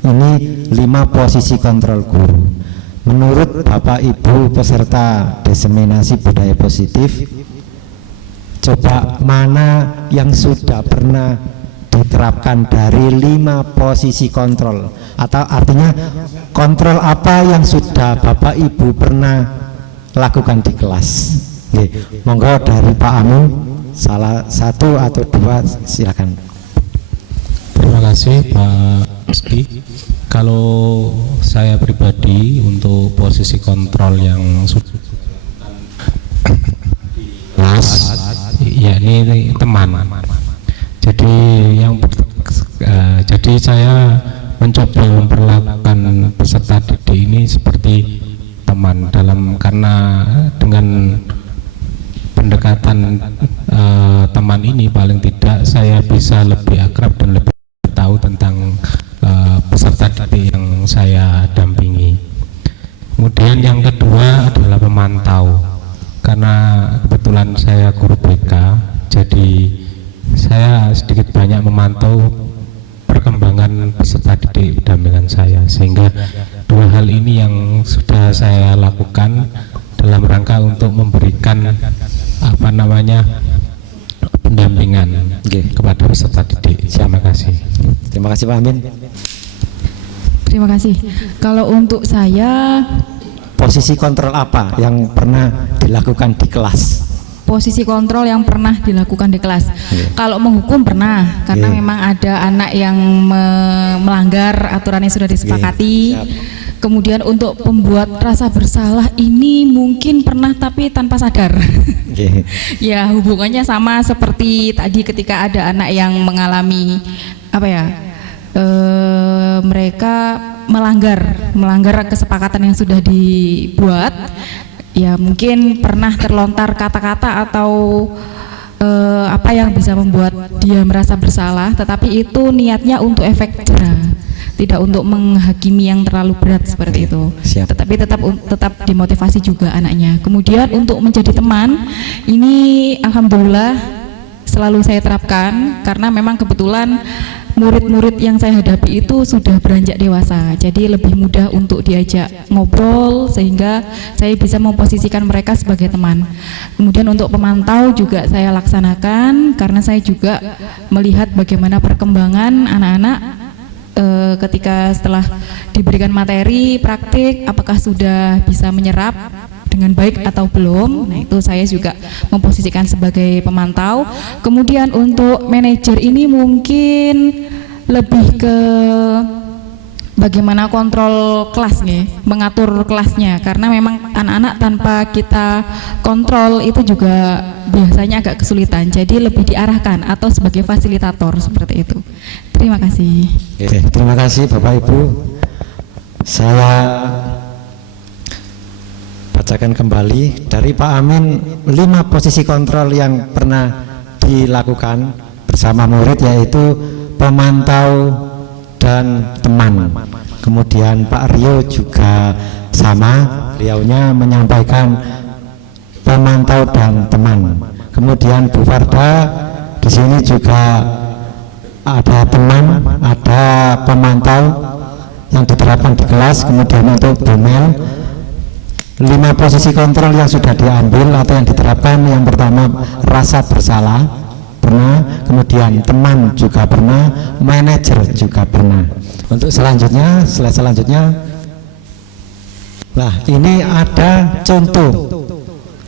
Ini 5 posisi kontrol guru. Menurut Bapak Ibu peserta diseminasi budaya positif, coba mana yang sudah pernah diterapkan dari 5 posisi kontrol, atau artinya kontrol apa yang sudah Bapak Ibu pernah lakukan di kelas. Oke, monggo dari Pak Amin, salah satu atau 2 silakan. Terima kasih Pak Rizky. Kalau saya pribadi untuk posisi kontrol yang kelas, ya ini teman. Jadi saya mencoba memperlakukan peserta didik ini seperti teman karena dengan pendekatan teman ini paling tidak saya bisa lebih akrab dan lebih tahu tentang peserta didik yang saya dampingi. Kemudian yang kedua adalah pemantau. Karena kebetulan saya guru BK, jadi saya sedikit banyak memantau perkembangan peserta didik dampingan saya, sehingga 2 hal ini yang sudah saya lakukan dalam rangka untuk memberikan pendampingan kepada peserta didik. Terima kasih. Terima kasih Pak Amin. Terima kasih. Kalau untuk saya, posisi kontrol apa yang pernah dilakukan di kelas? Posisi kontrol yang pernah dilakukan di kelas. Kalau menghukum pernah, karena memang ada anak yang melanggar aturan yang sudah disepakati. Kemudian untuk pembuat rasa bersalah ini mungkin pernah tapi tanpa sadar. Ya, hubungannya sama seperti tadi ketika ada anak yang mengalami mereka melanggar kesepakatan yang sudah dibuat. Ya mungkin pernah terlontar kata-kata atau apa yang bisa membuat dia merasa bersalah, tetapi itu niatnya untuk efek jera, tidak untuk menghakimi yang terlalu berat seperti itu. Siap. Tetapi tetap dimotivasi juga anaknya. Kemudian untuk menjadi teman, ini alhamdulillah selalu saya terapkan karena memang kebetulan murid-murid yang saya hadapi itu sudah beranjak dewasa, jadi lebih mudah untuk diajak ngobrol sehingga saya bisa memposisikan mereka sebagai teman. Kemudian untuk pemantau juga saya laksanakan karena saya juga melihat bagaimana perkembangan anak-anak ketika setelah diberikan materi praktik, apakah sudah bisa menyerap dengan baik atau belum. Nah itu saya juga memposisikan sebagai pemantau. Kemudian untuk manajer ini mungkin lebih ke bagaimana kontrol kelas nih, mengatur kelasnya, karena memang anak-anak tanpa kita kontrol itu juga biasanya agak kesulitan, jadi lebih diarahkan atau sebagai fasilitator seperti itu. Terima kasih. Oke, terima kasih Bapak Ibu. Saya bacakan kembali dari Pak Amin 5 posisi kontrol yang pernah dilakukan bersama murid, yaitu pemantau dan teman. Kemudian Pak Rio juga sama, beliaunya menyampaikan pemantau dan teman. Kemudian Bu Farda di sini juga ada teman, ada pemantau yang diterapkan di kelas. Kemudian untuk Bu Mel 5 posisi kontrol yang sudah diambil atau yang diterapkan. Yang pertama rasa bersalah pernah, kemudian teman juga pernah, manajer juga pernah. Untuk selanjutnya, slide selanjutnya, nah ini ada contoh.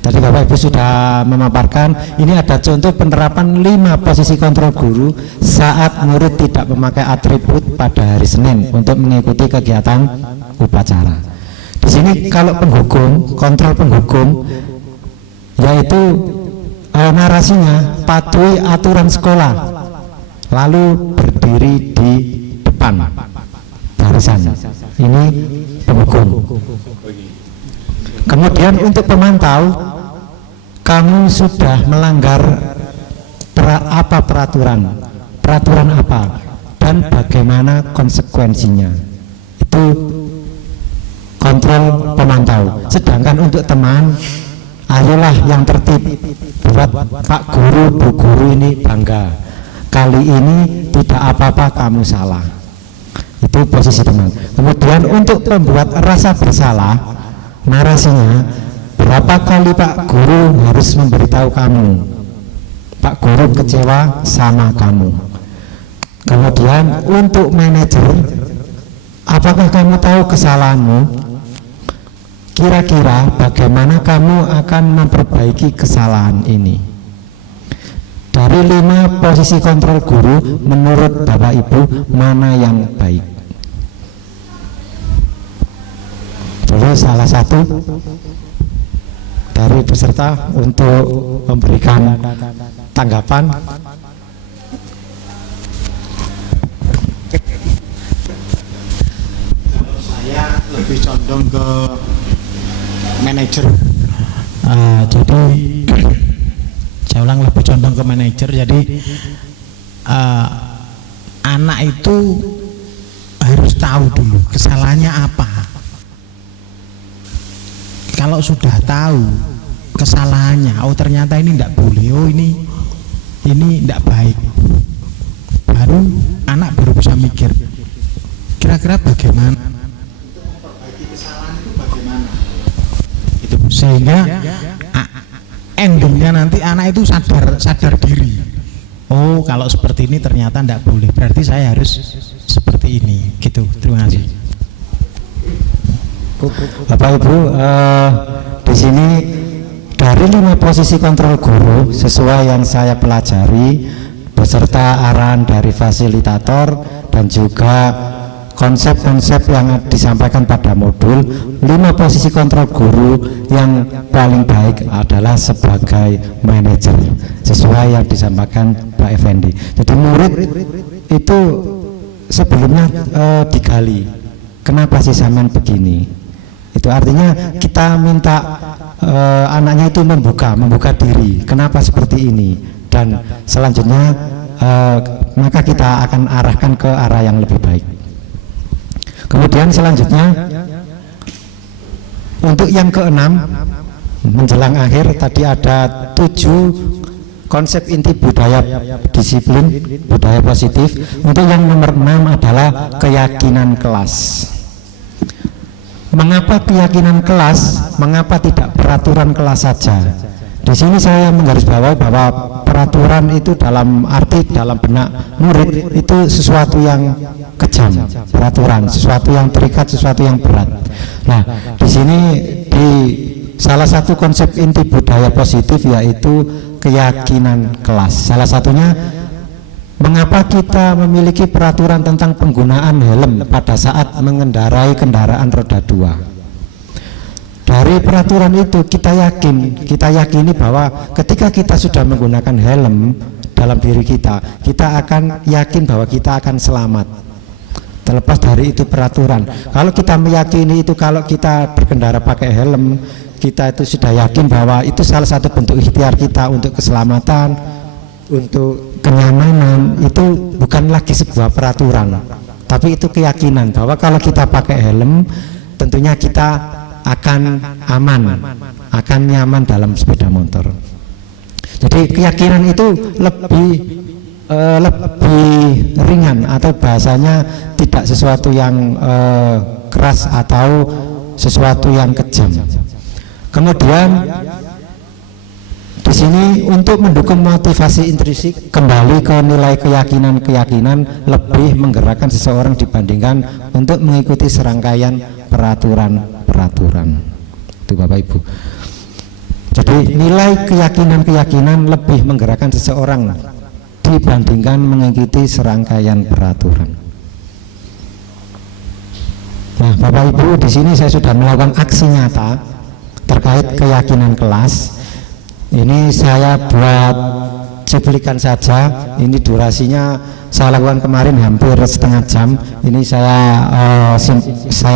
Tadi Bapak Ibu sudah memaparkan, ini ada contoh penerapan 5 posisi kontrol guru saat murid tidak memakai atribut pada hari Senin untuk mengikuti kegiatan upacara. Di sini kalau penghukum, kontrol penghukum, yaitu narasinya patuhi aturan sekolah, lalu berdiri di depan barisan. Ini penghukum. Kemudian untuk pemantau, kamu sudah melanggar peraturan apa dan bagaimana konsekuensinya. Itu kontrol pemantau. Sedangkan untuk teman, ayolah yang tertib, buat Pak Guru, Bu Guru ini bangga. Kali ini tidak apa-apa kamu salah. Itu posisi teman. Kemudian untuk membuat rasa bersalah, narasinya berapa kali Pak Guru harus memberitahu kamu, Pak Guru kecewa sama kamu. Kemudian untuk manajer, apakah kamu tahu kesalahanmu? Kira-kira bagaimana kamu akan memperbaiki kesalahan ini? Dari 5 posisi kontrol guru, menurut Bapak Ibu mana yang baik? Boleh salah satu dari peserta untuk memberikan tanggapan. Saya lebih condong ke manajer. Jadi saya ulang, lebih condong ke manajer. Jadi anak itu harus tahu dulu kesalahannya apa. Kalau sudah tahu kesalahannya, oh ternyata ini tidak boleh, oh ini tidak baik, baru anak baru bisa mikir kira-kira bagaimana memperbaiki kesalahan itu, bagaimana itu, sehingga endingnya nanti anak itu sadar diri, oh kalau seperti ini ternyata tidak boleh, berarti saya harus seperti ini gitu. Terima kasih. Bapak Ibu, di sini dari 5 posisi kontrol guru sesuai yang saya pelajari beserta arahan dari fasilitator dan juga konsep-konsep yang disampaikan pada modul, 5 posisi kontrol guru yang paling baik adalah sebagai manajer sesuai yang disampaikan Pak Effendi. Jadi murid itu sebelumnya digali, kenapa sih sampean begini? Itu artinya kita minta anaknya itu membuka diri, kenapa seperti ini, dan selanjutnya maka kita akan arahkan ke arah yang lebih baik. Kemudian selanjutnya untuk yang keenam, menjelang akhir tadi ada 7 konsep inti budaya disiplin, budaya positif. Untuk yang nomor 6 adalah keyakinan kelas. Mengapa keyakinan kelas? Mengapa tidak peraturan kelas saja? Di sini saya menggarisbawahi bahwa peraturan itu dalam arti dalam benak murid itu sesuatu yang kejam, peraturan, sesuatu yang terikat, sesuatu yang berat. Nah, di sini di salah satu konsep inti budaya positif yaitu keyakinan kelas. Salah satunya mengapa kita memiliki peraturan tentang penggunaan helm pada saat mengendarai kendaraan roda 2. Dari peraturan itu kita yakini bahwa ketika kita sudah menggunakan helm dalam diri kita, kita akan yakin bahwa kita akan selamat. Terlepas dari itu peraturan. Kalau kita meyakini itu, kalau kita berkendara pakai helm, kita itu sudah yakin bahwa itu salah satu bentuk ikhtiar kita untuk keselamatan, untuk kenyamanan. Itu bukan lagi sebuah peraturan, tapi itu keyakinan bahwa kalau kita pakai helm, tentunya kita akan aman, akan nyaman dalam sepeda motor. Jadi keyakinan itu lebih ringan, atau bahasanya tidak sesuatu yang keras atau sesuatu yang kejam. Kemudian di sini untuk mendukung motivasi intrinsik, kembali ke nilai keyakinan lebih menggerakkan seseorang dibandingkan untuk mengikuti serangkaian peraturan. Itu Bapak Ibu. Jadi nilai keyakinan lebih menggerakkan seseorang dibandingkan mengikuti serangkaian peraturan. Nah, Bapak Ibu, di sini saya sudah melakukan aksi nyata terkait keyakinan kelas. Ini saya buat cuplikan saja. Ini durasinya saya lakukan kemarin hampir setengah jam. Ini saya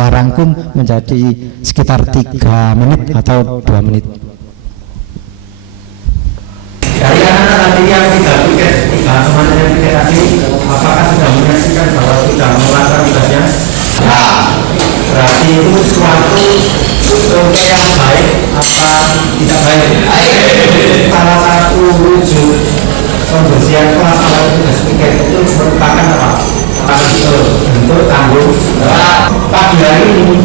rangkum menjadi sekitar 3 menit atau 2 menit. Dari anak-anak tadi yang tidak pikir, teman yang pikir tadi, apakah sudah menyaksikan bahwa sudah melakukan tugasnya? Ya, berarti itu suatu contoh yang baik apa tidak baik? Salah satu wujud pembersihan kelas atau tugas pikir itu merupakan apa? Bentuk tanggung jawab. Pagi hari ini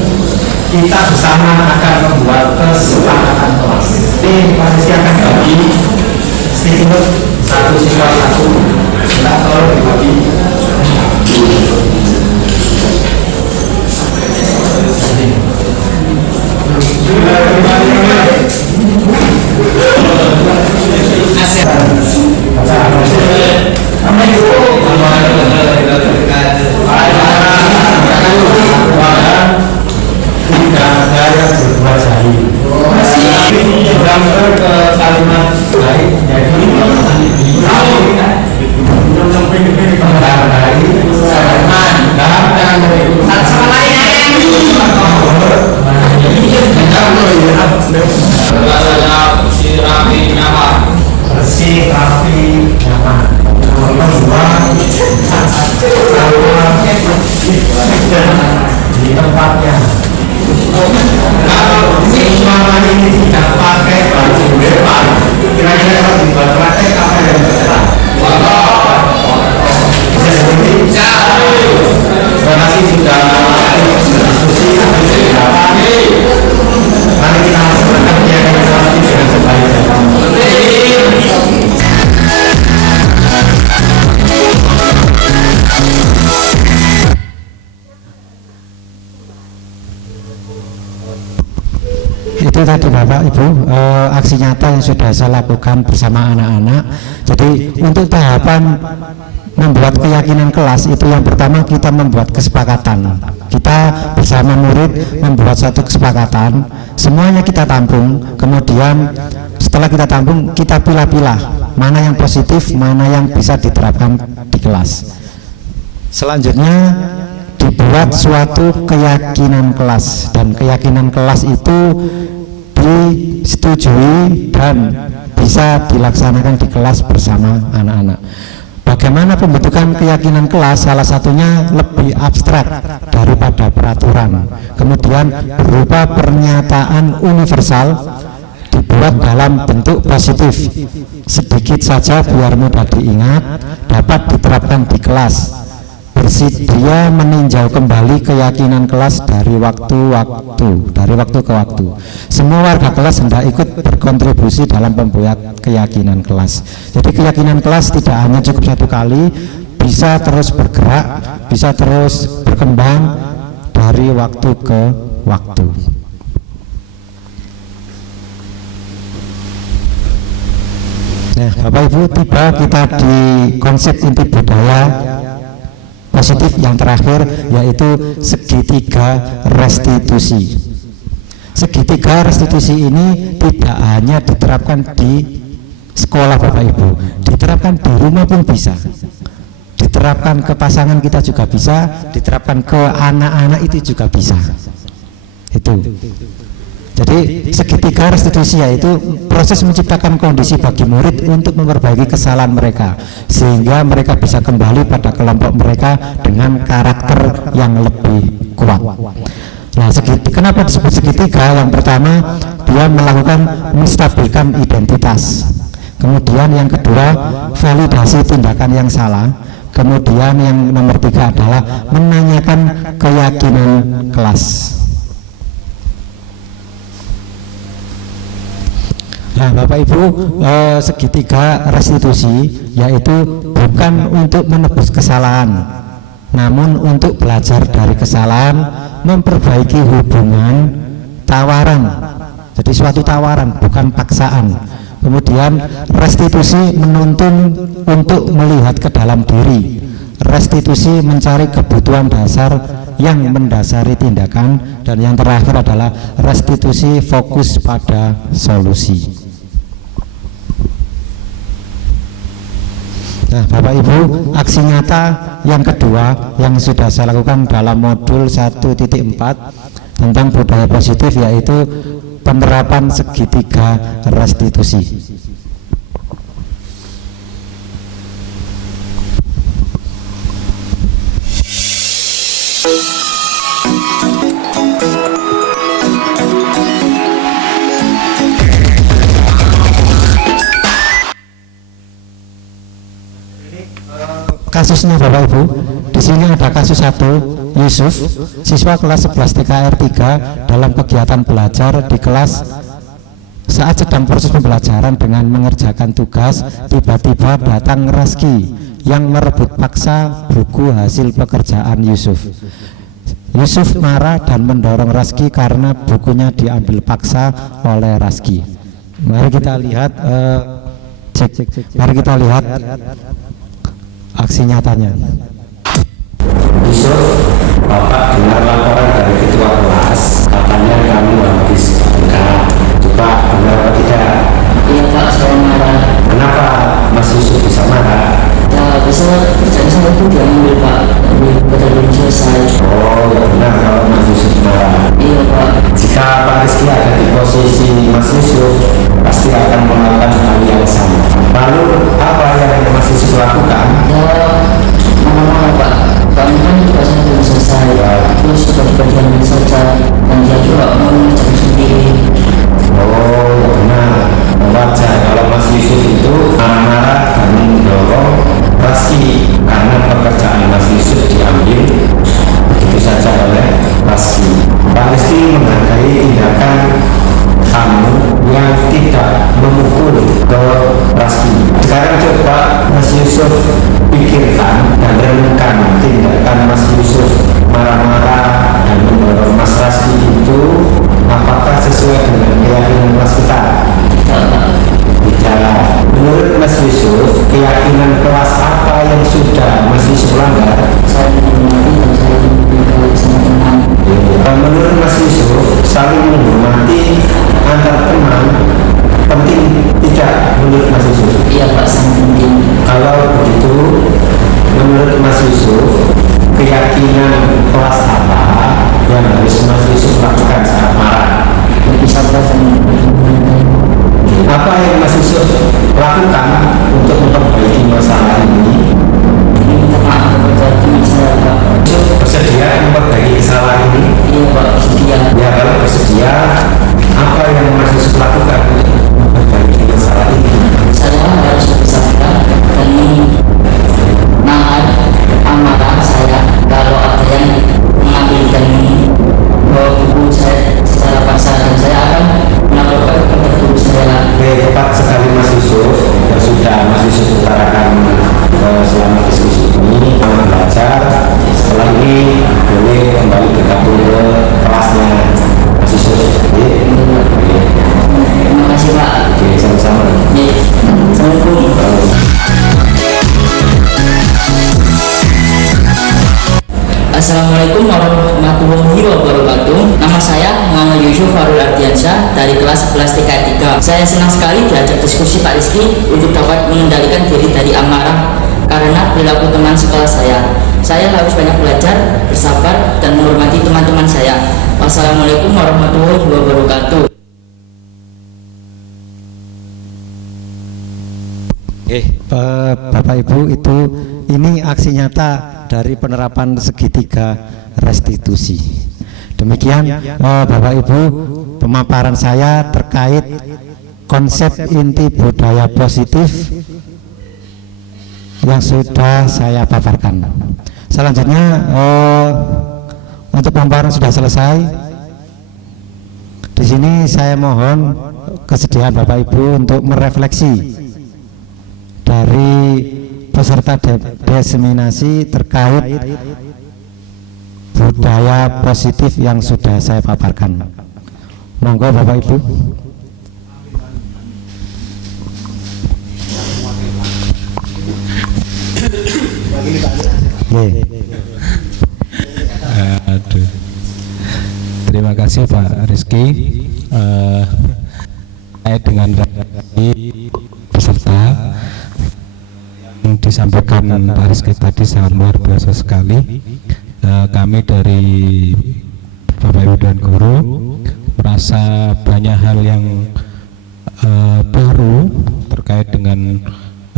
kita bersama akan membuat kesepakatan kelas. Ini pasti akan bagi sedikit satu siswa satu. Kita tolong dibagi. Bersih, rapi, nyaman. Di tempatnya. Kalau selama ini tidak pakai baju depan, kira-kira kalau dibuat praktek apa yang berjalan? Bisa seperti ini? Terima kasih sudah diskusi sampai berapa? Mari kita laksanakan kegiatan dengan sebaik-baiknya. Itu tadi Bapak Ibu aksi nyata yang sudah saya lakukan bersama anak-anak. Jadi untuk tahapan membuat keyakinan kelas itu yang pertama kita membuat kesepakatan. Kita bersama murid membuat satu kesepakatan, semuanya kita tampung. Kemudian setelah kita tampung, kita pilah-pilah mana yang positif, mana yang bisa diterapkan di kelas. Selanjutnya dibuat suatu keyakinan kelas, dan keyakinan kelas itu disetujui dan bisa dilaksanakan di kelas bersama anak-anak. Bagaimana pembentukan keyakinan kelas? Salah satunya lebih abstrak daripada peraturan. Kemudian berupa pernyataan universal, dibuat dalam bentuk positif, sedikit saja biar mudah diingat, dapat diterapkan di kelas. Bersedia meninjau kembali keyakinan kelas dari waktu ke waktu. Semua warga kelas hendak ikut berkontribusi dalam pembuat keyakinan kelas. Jadi keyakinan kelas tidak hanya cukup satu kali, bisa terus bergerak, bisa terus berkembang dari waktu ke waktu. Nah, Bapak Ibu, tiba kita di konsep inti budaya positif yang terakhir, yaitu segitiga restitusi. Segitiga restitusi ini tidak hanya diterapkan di sekolah Bapak Ibu, diterapkan di rumah pun bisa, diterapkan ke pasangan kita juga bisa, diterapkan ke anak-anak itu juga bisa. Itu. Jadi segitiga restitusi yaitu proses menciptakan kondisi bagi murid untuk memperbaiki kesalahan mereka, sehingga mereka bisa kembali pada kelompok mereka dengan karakter yang lebih kuat. Nah, kenapa disebut segitiga? Yang pertama, dia melakukan menstabilkan identitas. Kemudian yang kedua, validasi tindakan yang salah. Kemudian yang nomor tiga adalah menanyakan keyakinan kelas. Nah, Bapak Ibu, segitiga restitusi yaitu bukan untuk menebus kesalahan, namun untuk belajar dari kesalahan, memperbaiki hubungan, tawaran. Jadi suatu tawaran, bukan paksaan. Kemudian restitusi menuntun untuk melihat ke dalam diri. Restitusi mencari kebutuhan dasar yang mendasari tindakan, dan yang terakhir adalah restitusi fokus pada solusi. Nah, Bapak Ibu, aksi nyata yang kedua yang sudah saya lakukan dalam modul 1.4 tentang budaya positif yaitu penerapan segitiga restitusi. Kasusnya Bapak Ibu, di sini ada kasus 1, Yusuf, siswa kelas 11 TKR 3 dalam kegiatan belajar di kelas. Saat sedang proses pembelajaran dengan mengerjakan tugas, tiba-tiba datang Raski yang merebut paksa buku hasil pekerjaan Yusuf. Yusuf marah dan mendorong Raski karena bukunya diambil paksa oleh Raski. Mari kita lihat aksi nyatanya. Yusuf, Bapak dengar laporan dari ketua kelas, katanya kamu habis bangka. Coba benar atau tidak? Iya Pak, saya marah. Kenapa Mas Yusuf bisa marah? Ya, bisa kerjaan saya itu diambil Pak, belum selesai. Oh, ya benar kalau Mas Yusuf marah. Iya Pak. Jika Pak Rizky ada di posisi Mas Yusuf, pasti akan melakukan hal yang sama. Lalu apa yang Mas Yusuf lakukan? Ya, marah Pak. Kami kan tugasnya belum selesai, terus tiba-tiba diambil saja, dan dia juga mau mengerjakan sendiri. Oh, ya benar. Wajar kalau Mas Yusuf itu marah-marah dan mendorong Raski karena pekerjaan Mas Yusuf diambil begitu saja oleh Raski. Pak Rizky menghargai tindakan kamu yang tidak memukul ke Raski. Sekarang coba Mas Yusuf pikirkan dan renungkan tindakan Mas Yusuf marah-marah dan mendorong Mas Raski itu apakah sesuai dengan keyakinan kelas kita? Tidak. Menurut Mas Yusuf, keyakinan kelas apa yang sudah Mas Yusuf langgar? Saya menghormati dan saya menghormati sama teman. Menurut Mas Yusuf, saling menghormati antar teman penting tidak menurut Mas Yusuf? Iya Pak, sangat penting. Kalau begitu, menurut Mas Yusuf, saya Muhammad Yusuf Farul Ardiansyah dari kelas 11 TK 3. Saya senang sekali diajak diskusi Pak Rizky untuk dapat mengendalikan diri dari amarah karena perilaku teman sekolah saya. Saya harus banyak belajar, bersabar, dan menghormati teman-teman saya. Wassalamualaikum warahmatullahi wabarakatuh. Bapak Ibu, ini aksi nyata dari penerapan segitiga restitusi. Demikian Bapak Ibu pemaparan saya terkait konsep inti budaya positif yang sudah saya paparkan. Selanjutnya untuk pemaparan sudah selesai. Di sini saya mohon kesediaan Bapak Ibu untuk merefleksi dari peserta diseminasi terkait budaya positif yang sudah saya paparkan. Monggo Bapak Ibu. Aduh. Terima kasih Pak Rizky. Saya dengan peserta yang disampaikan Pak Rizky tadi sangat luar biasa sekali. Kami dari Bapak Ibu dan Guru merasa banyak hal yang baru terkait dengan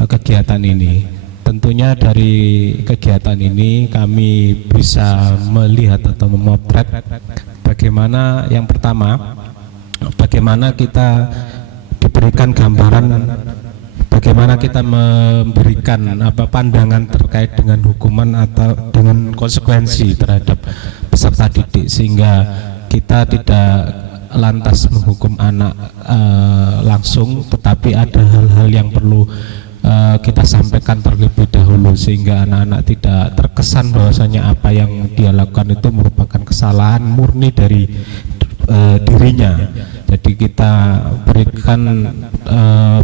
kegiatan ini. Tentunya dari kegiatan ini kami bisa melihat atau memotret bagaimana, yang pertama, bagaimana kita diberikan gambaran, bagaimana kita memberikan pandangan terkait dengan hukuman atau dengan konsekuensi terhadap peserta didik, sehingga kita tidak lantas menghukum anak langsung, tetapi ada hal-hal yang perlu kita sampaikan terlebih dahulu sehingga anak-anak tidak terkesan bahwasanya apa yang dia lakukan itu merupakan kesalahan murni dari dirinya. Jadi kita berikan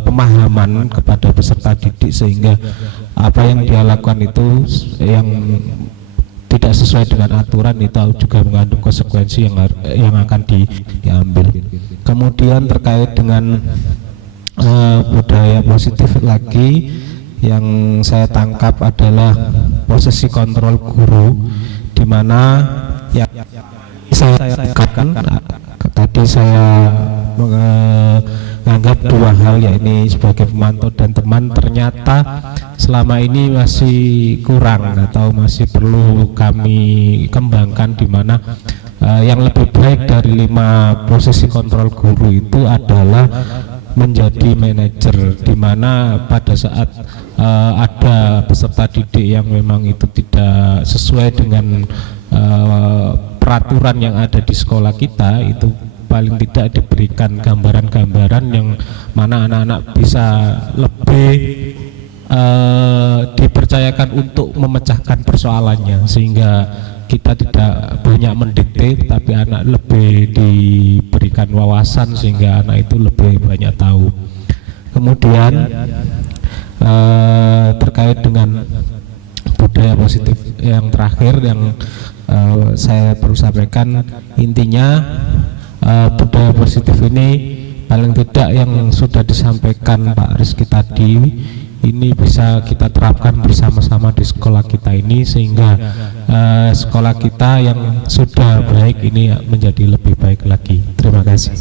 pemahaman kepada peserta didik sehingga apa yang dia lakukan itu yang tidak sesuai dengan aturan itu juga mengandung konsekuensi yang akan diambil. Kemudian terkait dengan budaya positif lagi yang saya tangkap adalah posisi kontrol guru, di mana yang saya katakan tadi, saya menganggap dua hal, yakni sebagai pemantau dan teman, ternyata selama ini masih kurang atau masih perlu kami kembangkan, di mana yang lebih baik dari 5 posisi kontrol guru itu adalah menjadi manajer, di mana pada saat ada peserta didik yang memang itu tidak sesuai dengan peraturan yang ada di sekolah kita, itu paling tidak diberikan gambaran-gambaran yang mana anak-anak bisa lebih dipercayakan untuk memecahkan persoalannya, sehingga kita tidak banyak mendikte, tapi anak lebih diberikan wawasan sehingga anak itu lebih banyak tahu. Kemudian terkait dengan budaya positif yang terakhir yang saya perlu sampaikan, intinya budaya positif ini paling tidak yang sudah disampaikan Pak Rizky tadi ini bisa kita terapkan bersama-sama di sekolah kita ini, sehingga sekolah kita yang sudah baik ini menjadi lebih baik lagi. Terima kasih.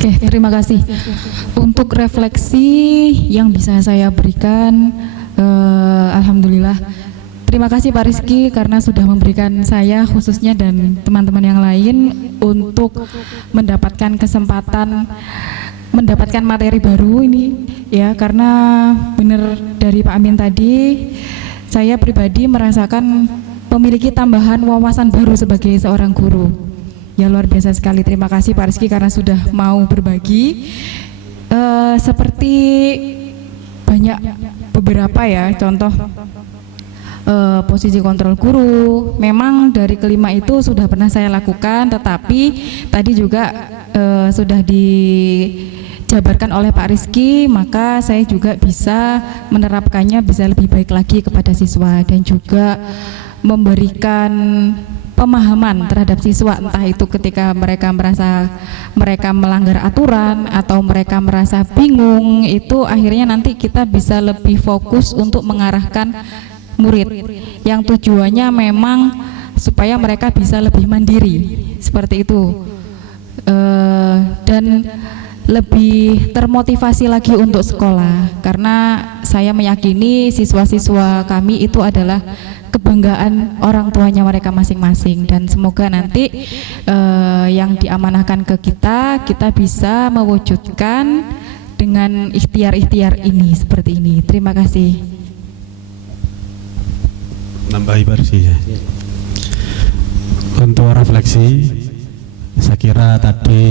Oke, terima kasih. Untuk refleksi yang bisa saya berikan, alhamdulillah, terima kasih Pak Rizky karena sudah memberikan saya khususnya dan teman-teman yang lain untuk mendapatkan kesempatan mendapatkan materi baru ini, ya, karena benar dari Pak Amin tadi, saya pribadi merasakan memiliki tambahan wawasan baru sebagai seorang guru. Ya, luar biasa sekali. Terima kasih Pak Rizky karena sudah mau berbagi. Seperti banyak beberapa ya contoh posisi kontrol guru. Memang dari kelima itu sudah pernah saya lakukan, tetapi tadi juga sudah dijabarkan oleh Pak Rizky, maka saya juga bisa menerapkannya bisa lebih baik lagi kepada siswa dan juga memberikan pemahaman terhadap siswa, entah itu ketika mereka merasa mereka melanggar aturan atau mereka merasa bingung, itu akhirnya nanti kita bisa lebih fokus untuk mengarahkan murid yang tujuannya memang supaya mereka bisa lebih mandiri seperti itu, dan lebih termotivasi lagi untuk sekolah, karena saya meyakini siswa-siswa kami itu adalah kebanggaan orang tuanya mereka masing-masing, dan semoga nanti yang diamanahkan ke kita bisa mewujudkan dengan ikhtiar-ikhtiar ini seperti ini. Terima kasih. Nambahi Barsi ya. Untuk refleksi, saya kira tadi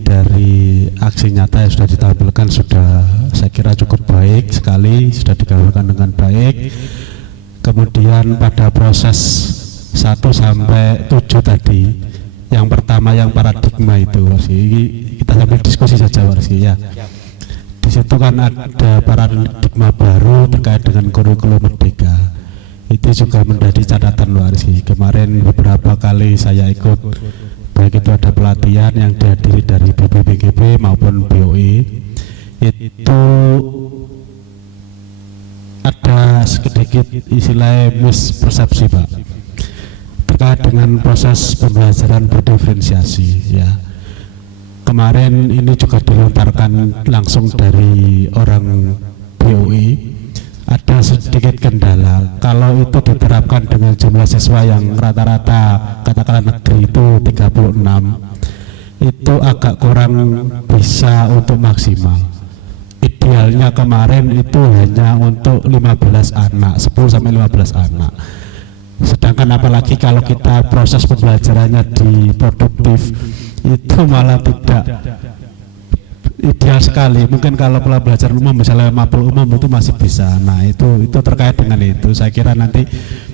dari aksi nyata yang sudah ditampilkan sudah saya kira cukup baik sekali, sudah digambarkan dengan baik. Kemudian pada proses 1 sampai 7 tadi, yang pertama yang paradigma itu, kita sambil diskusi saja ya. Di situ kan ada paradigma baru terkait dengan kurikulum merdeka. Itu juga menjadi catatan Warsi. Kemarin beberapa kali saya ikut, baik itu ada pelatihan yang dihadiri dari BPBGB maupun BOE, itu ada sedikit istilah mispersepsi Pak terkait dengan proses pembelajaran berdiferensiasi ya. Kemarin ini juga dilontarkan langsung dari orang BOE, ada sedikit kendala kalau itu diterapkan dengan jumlah siswa yang rata-rata katakanlah negeri itu 36, itu agak kurang bisa untuk maksimal. Idealnya kemarin itu hanya untuk 15 anak, 10 sampai 15 anak. Sedangkan apalagi kalau kita proses pembelajarannya di produktif, itu malah tidak ideal sekali. Mungkin kalau pelajaran umum misalnya mapel umum itu masih bisa. Nah itu terkait dengan itu. Saya kira nanti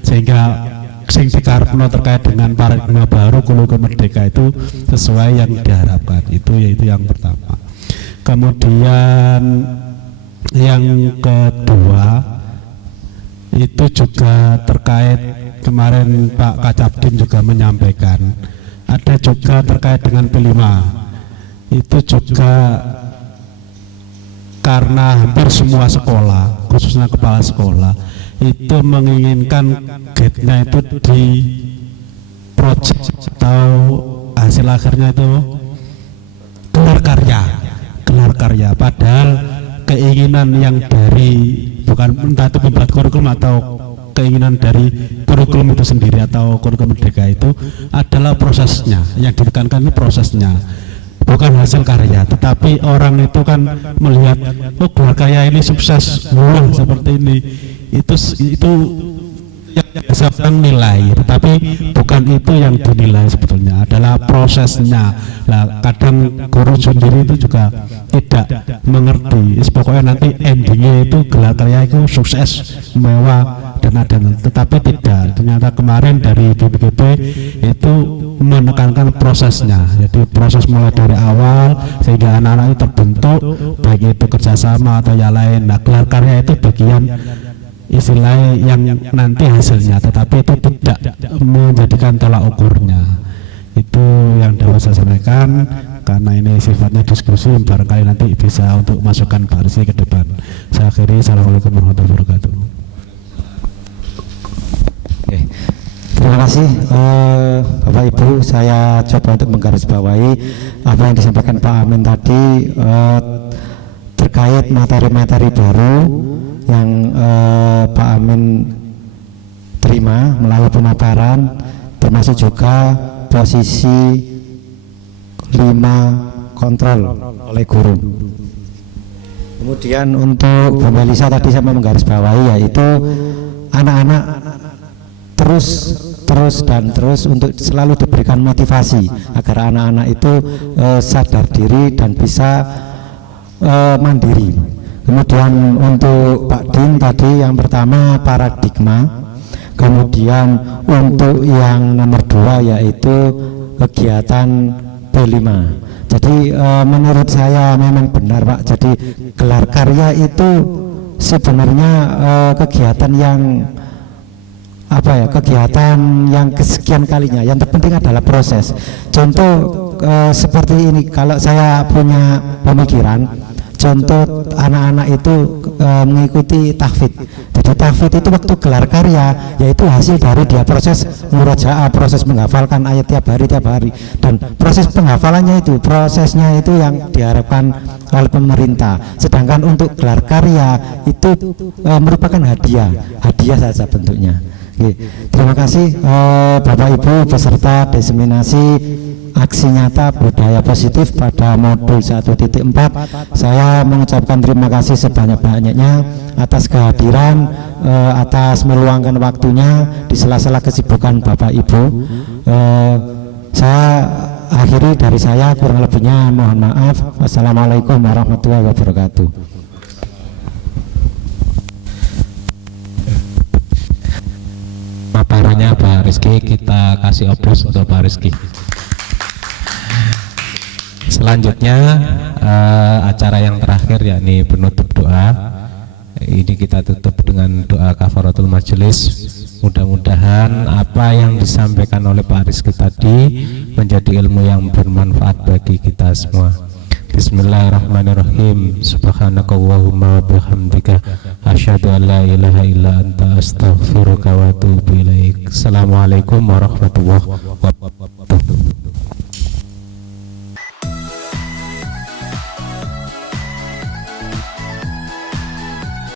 sehingga sing dikarepno terkait dengan paradigma baru kurikulum merdeka itu sesuai yang diharapkan. Itu yaitu yang pertama. Kemudian yang kedua itu juga terkait kemarin Pak Kacapdin juga menyampaikan, ada juga terkait dengan P5. Itu juga karena hampir semua sekolah, khususnya kepala sekolah, itu menginginkan gate-nya itu di project atau hasil akhirnya itu gelar karya, padahal keinginan yang dari bukan entah itu pembuat kurikulum atau keinginan dari kurikulum itu sendiri atau kurikulum merdeka itu adalah prosesnya, yang ditekankan itu prosesnya, bukan hasil karya. Tetapi orang itu kan melihat, oh gelar karya ini sukses, wah seperti ini, itu yang disebutkan nilai, tetapi bukan itu yang dinilai sebetulnya, adalah prosesnya. Nah, kadang guru sendiri itu juga tidak mengerti, pokoknya nanti endingnya itu gelar karya itu sukses, mewah dan ada, tetapi tidak. Ternyata kemarin dari BPGB itu menekankan prosesnya, jadi proses mulai dari awal sehingga anak-anak itu terbentuk, baik itu kerjasama atau yang lain. Nah, gelar karya itu bagian istilah yang nanti hasilnya, tetapi itu tidak menjadikan tolak ukurnya. Itu yang dapat saya sampaikan, karena ini sifatnya diskusi, barangkali nanti bisa untuk masukan Pak Rizky ke depan. Saya akhiri, assalamualaikum warahmatullahi wabarakatuh. Oke. Terima kasih Bapak Ibu. Saya coba untuk menggarisbawahi apa yang disampaikan Pak Amin tadi terkait materi-materi baru yang Pak Amin terima melalui pemaparan, termasuk juga posisi 5 kontrol oleh guru. Kemudian untuk Bu Melisa tadi saya mau menggarisbawahi, yaitu anak-anak terus untuk selalu diberikan motivasi agar anak-anak itu sadar diri dan bisa mandiri. Kemudian untuk Pak Din tadi yang pertama paradigma, Kemudian untuk yang nomor 2 yaitu kegiatan B5. Jadi menurut saya memang benar Pak. Jadi gelar karya itu sebenarnya kegiatan yang kegiatan yang kesekian kalinya. Yang terpenting adalah proses. Contoh seperti ini, kalau saya punya pemikiran, contoh anak-anak itu mengikuti tahfidz. Jadi tahfidz itu waktu gelar karya, yaitu hasil dari dia proses murajaah, proses menghafalkan ayat tiap hari, dan proses penghafalannya itu, prosesnya itu yang diharapkan oleh pemerintah. Sedangkan untuk gelar karya itu merupakan hadiah saja bentuknya. Oke, terima kasih Bapak Ibu peserta diseminasi aksi nyata budaya positif pada modul 1.4. Saya mengucapkan terima kasih sebanyak-banyaknya atas kehadiran, atas meluangkan waktunya di sela-sela kesibukan Bapak Ibu. Saya akhiri dari saya, kurang lebihnya mohon maaf. Wassalamualaikum warahmatullahi wabarakatuh. Paparannya Pak Rizky, kita kasih aplaus untuk Pak Rizky. Selanjutnya acara yang terakhir yakni penutup doa. Ini kita tutup dengan doa kafaratul majelis. Mudah-mudahan apa yang disampaikan oleh Pak Rizky tadi menjadi ilmu yang bermanfaat bagi kita semua. Bismillahirrahmanirrahim. Subhanakallahumma wa bihamdika asyhadu an la ilaha illa anta astaghfiruka wa atubu ilaik. Assalamualaikum warahmatullahi wabarakatuh.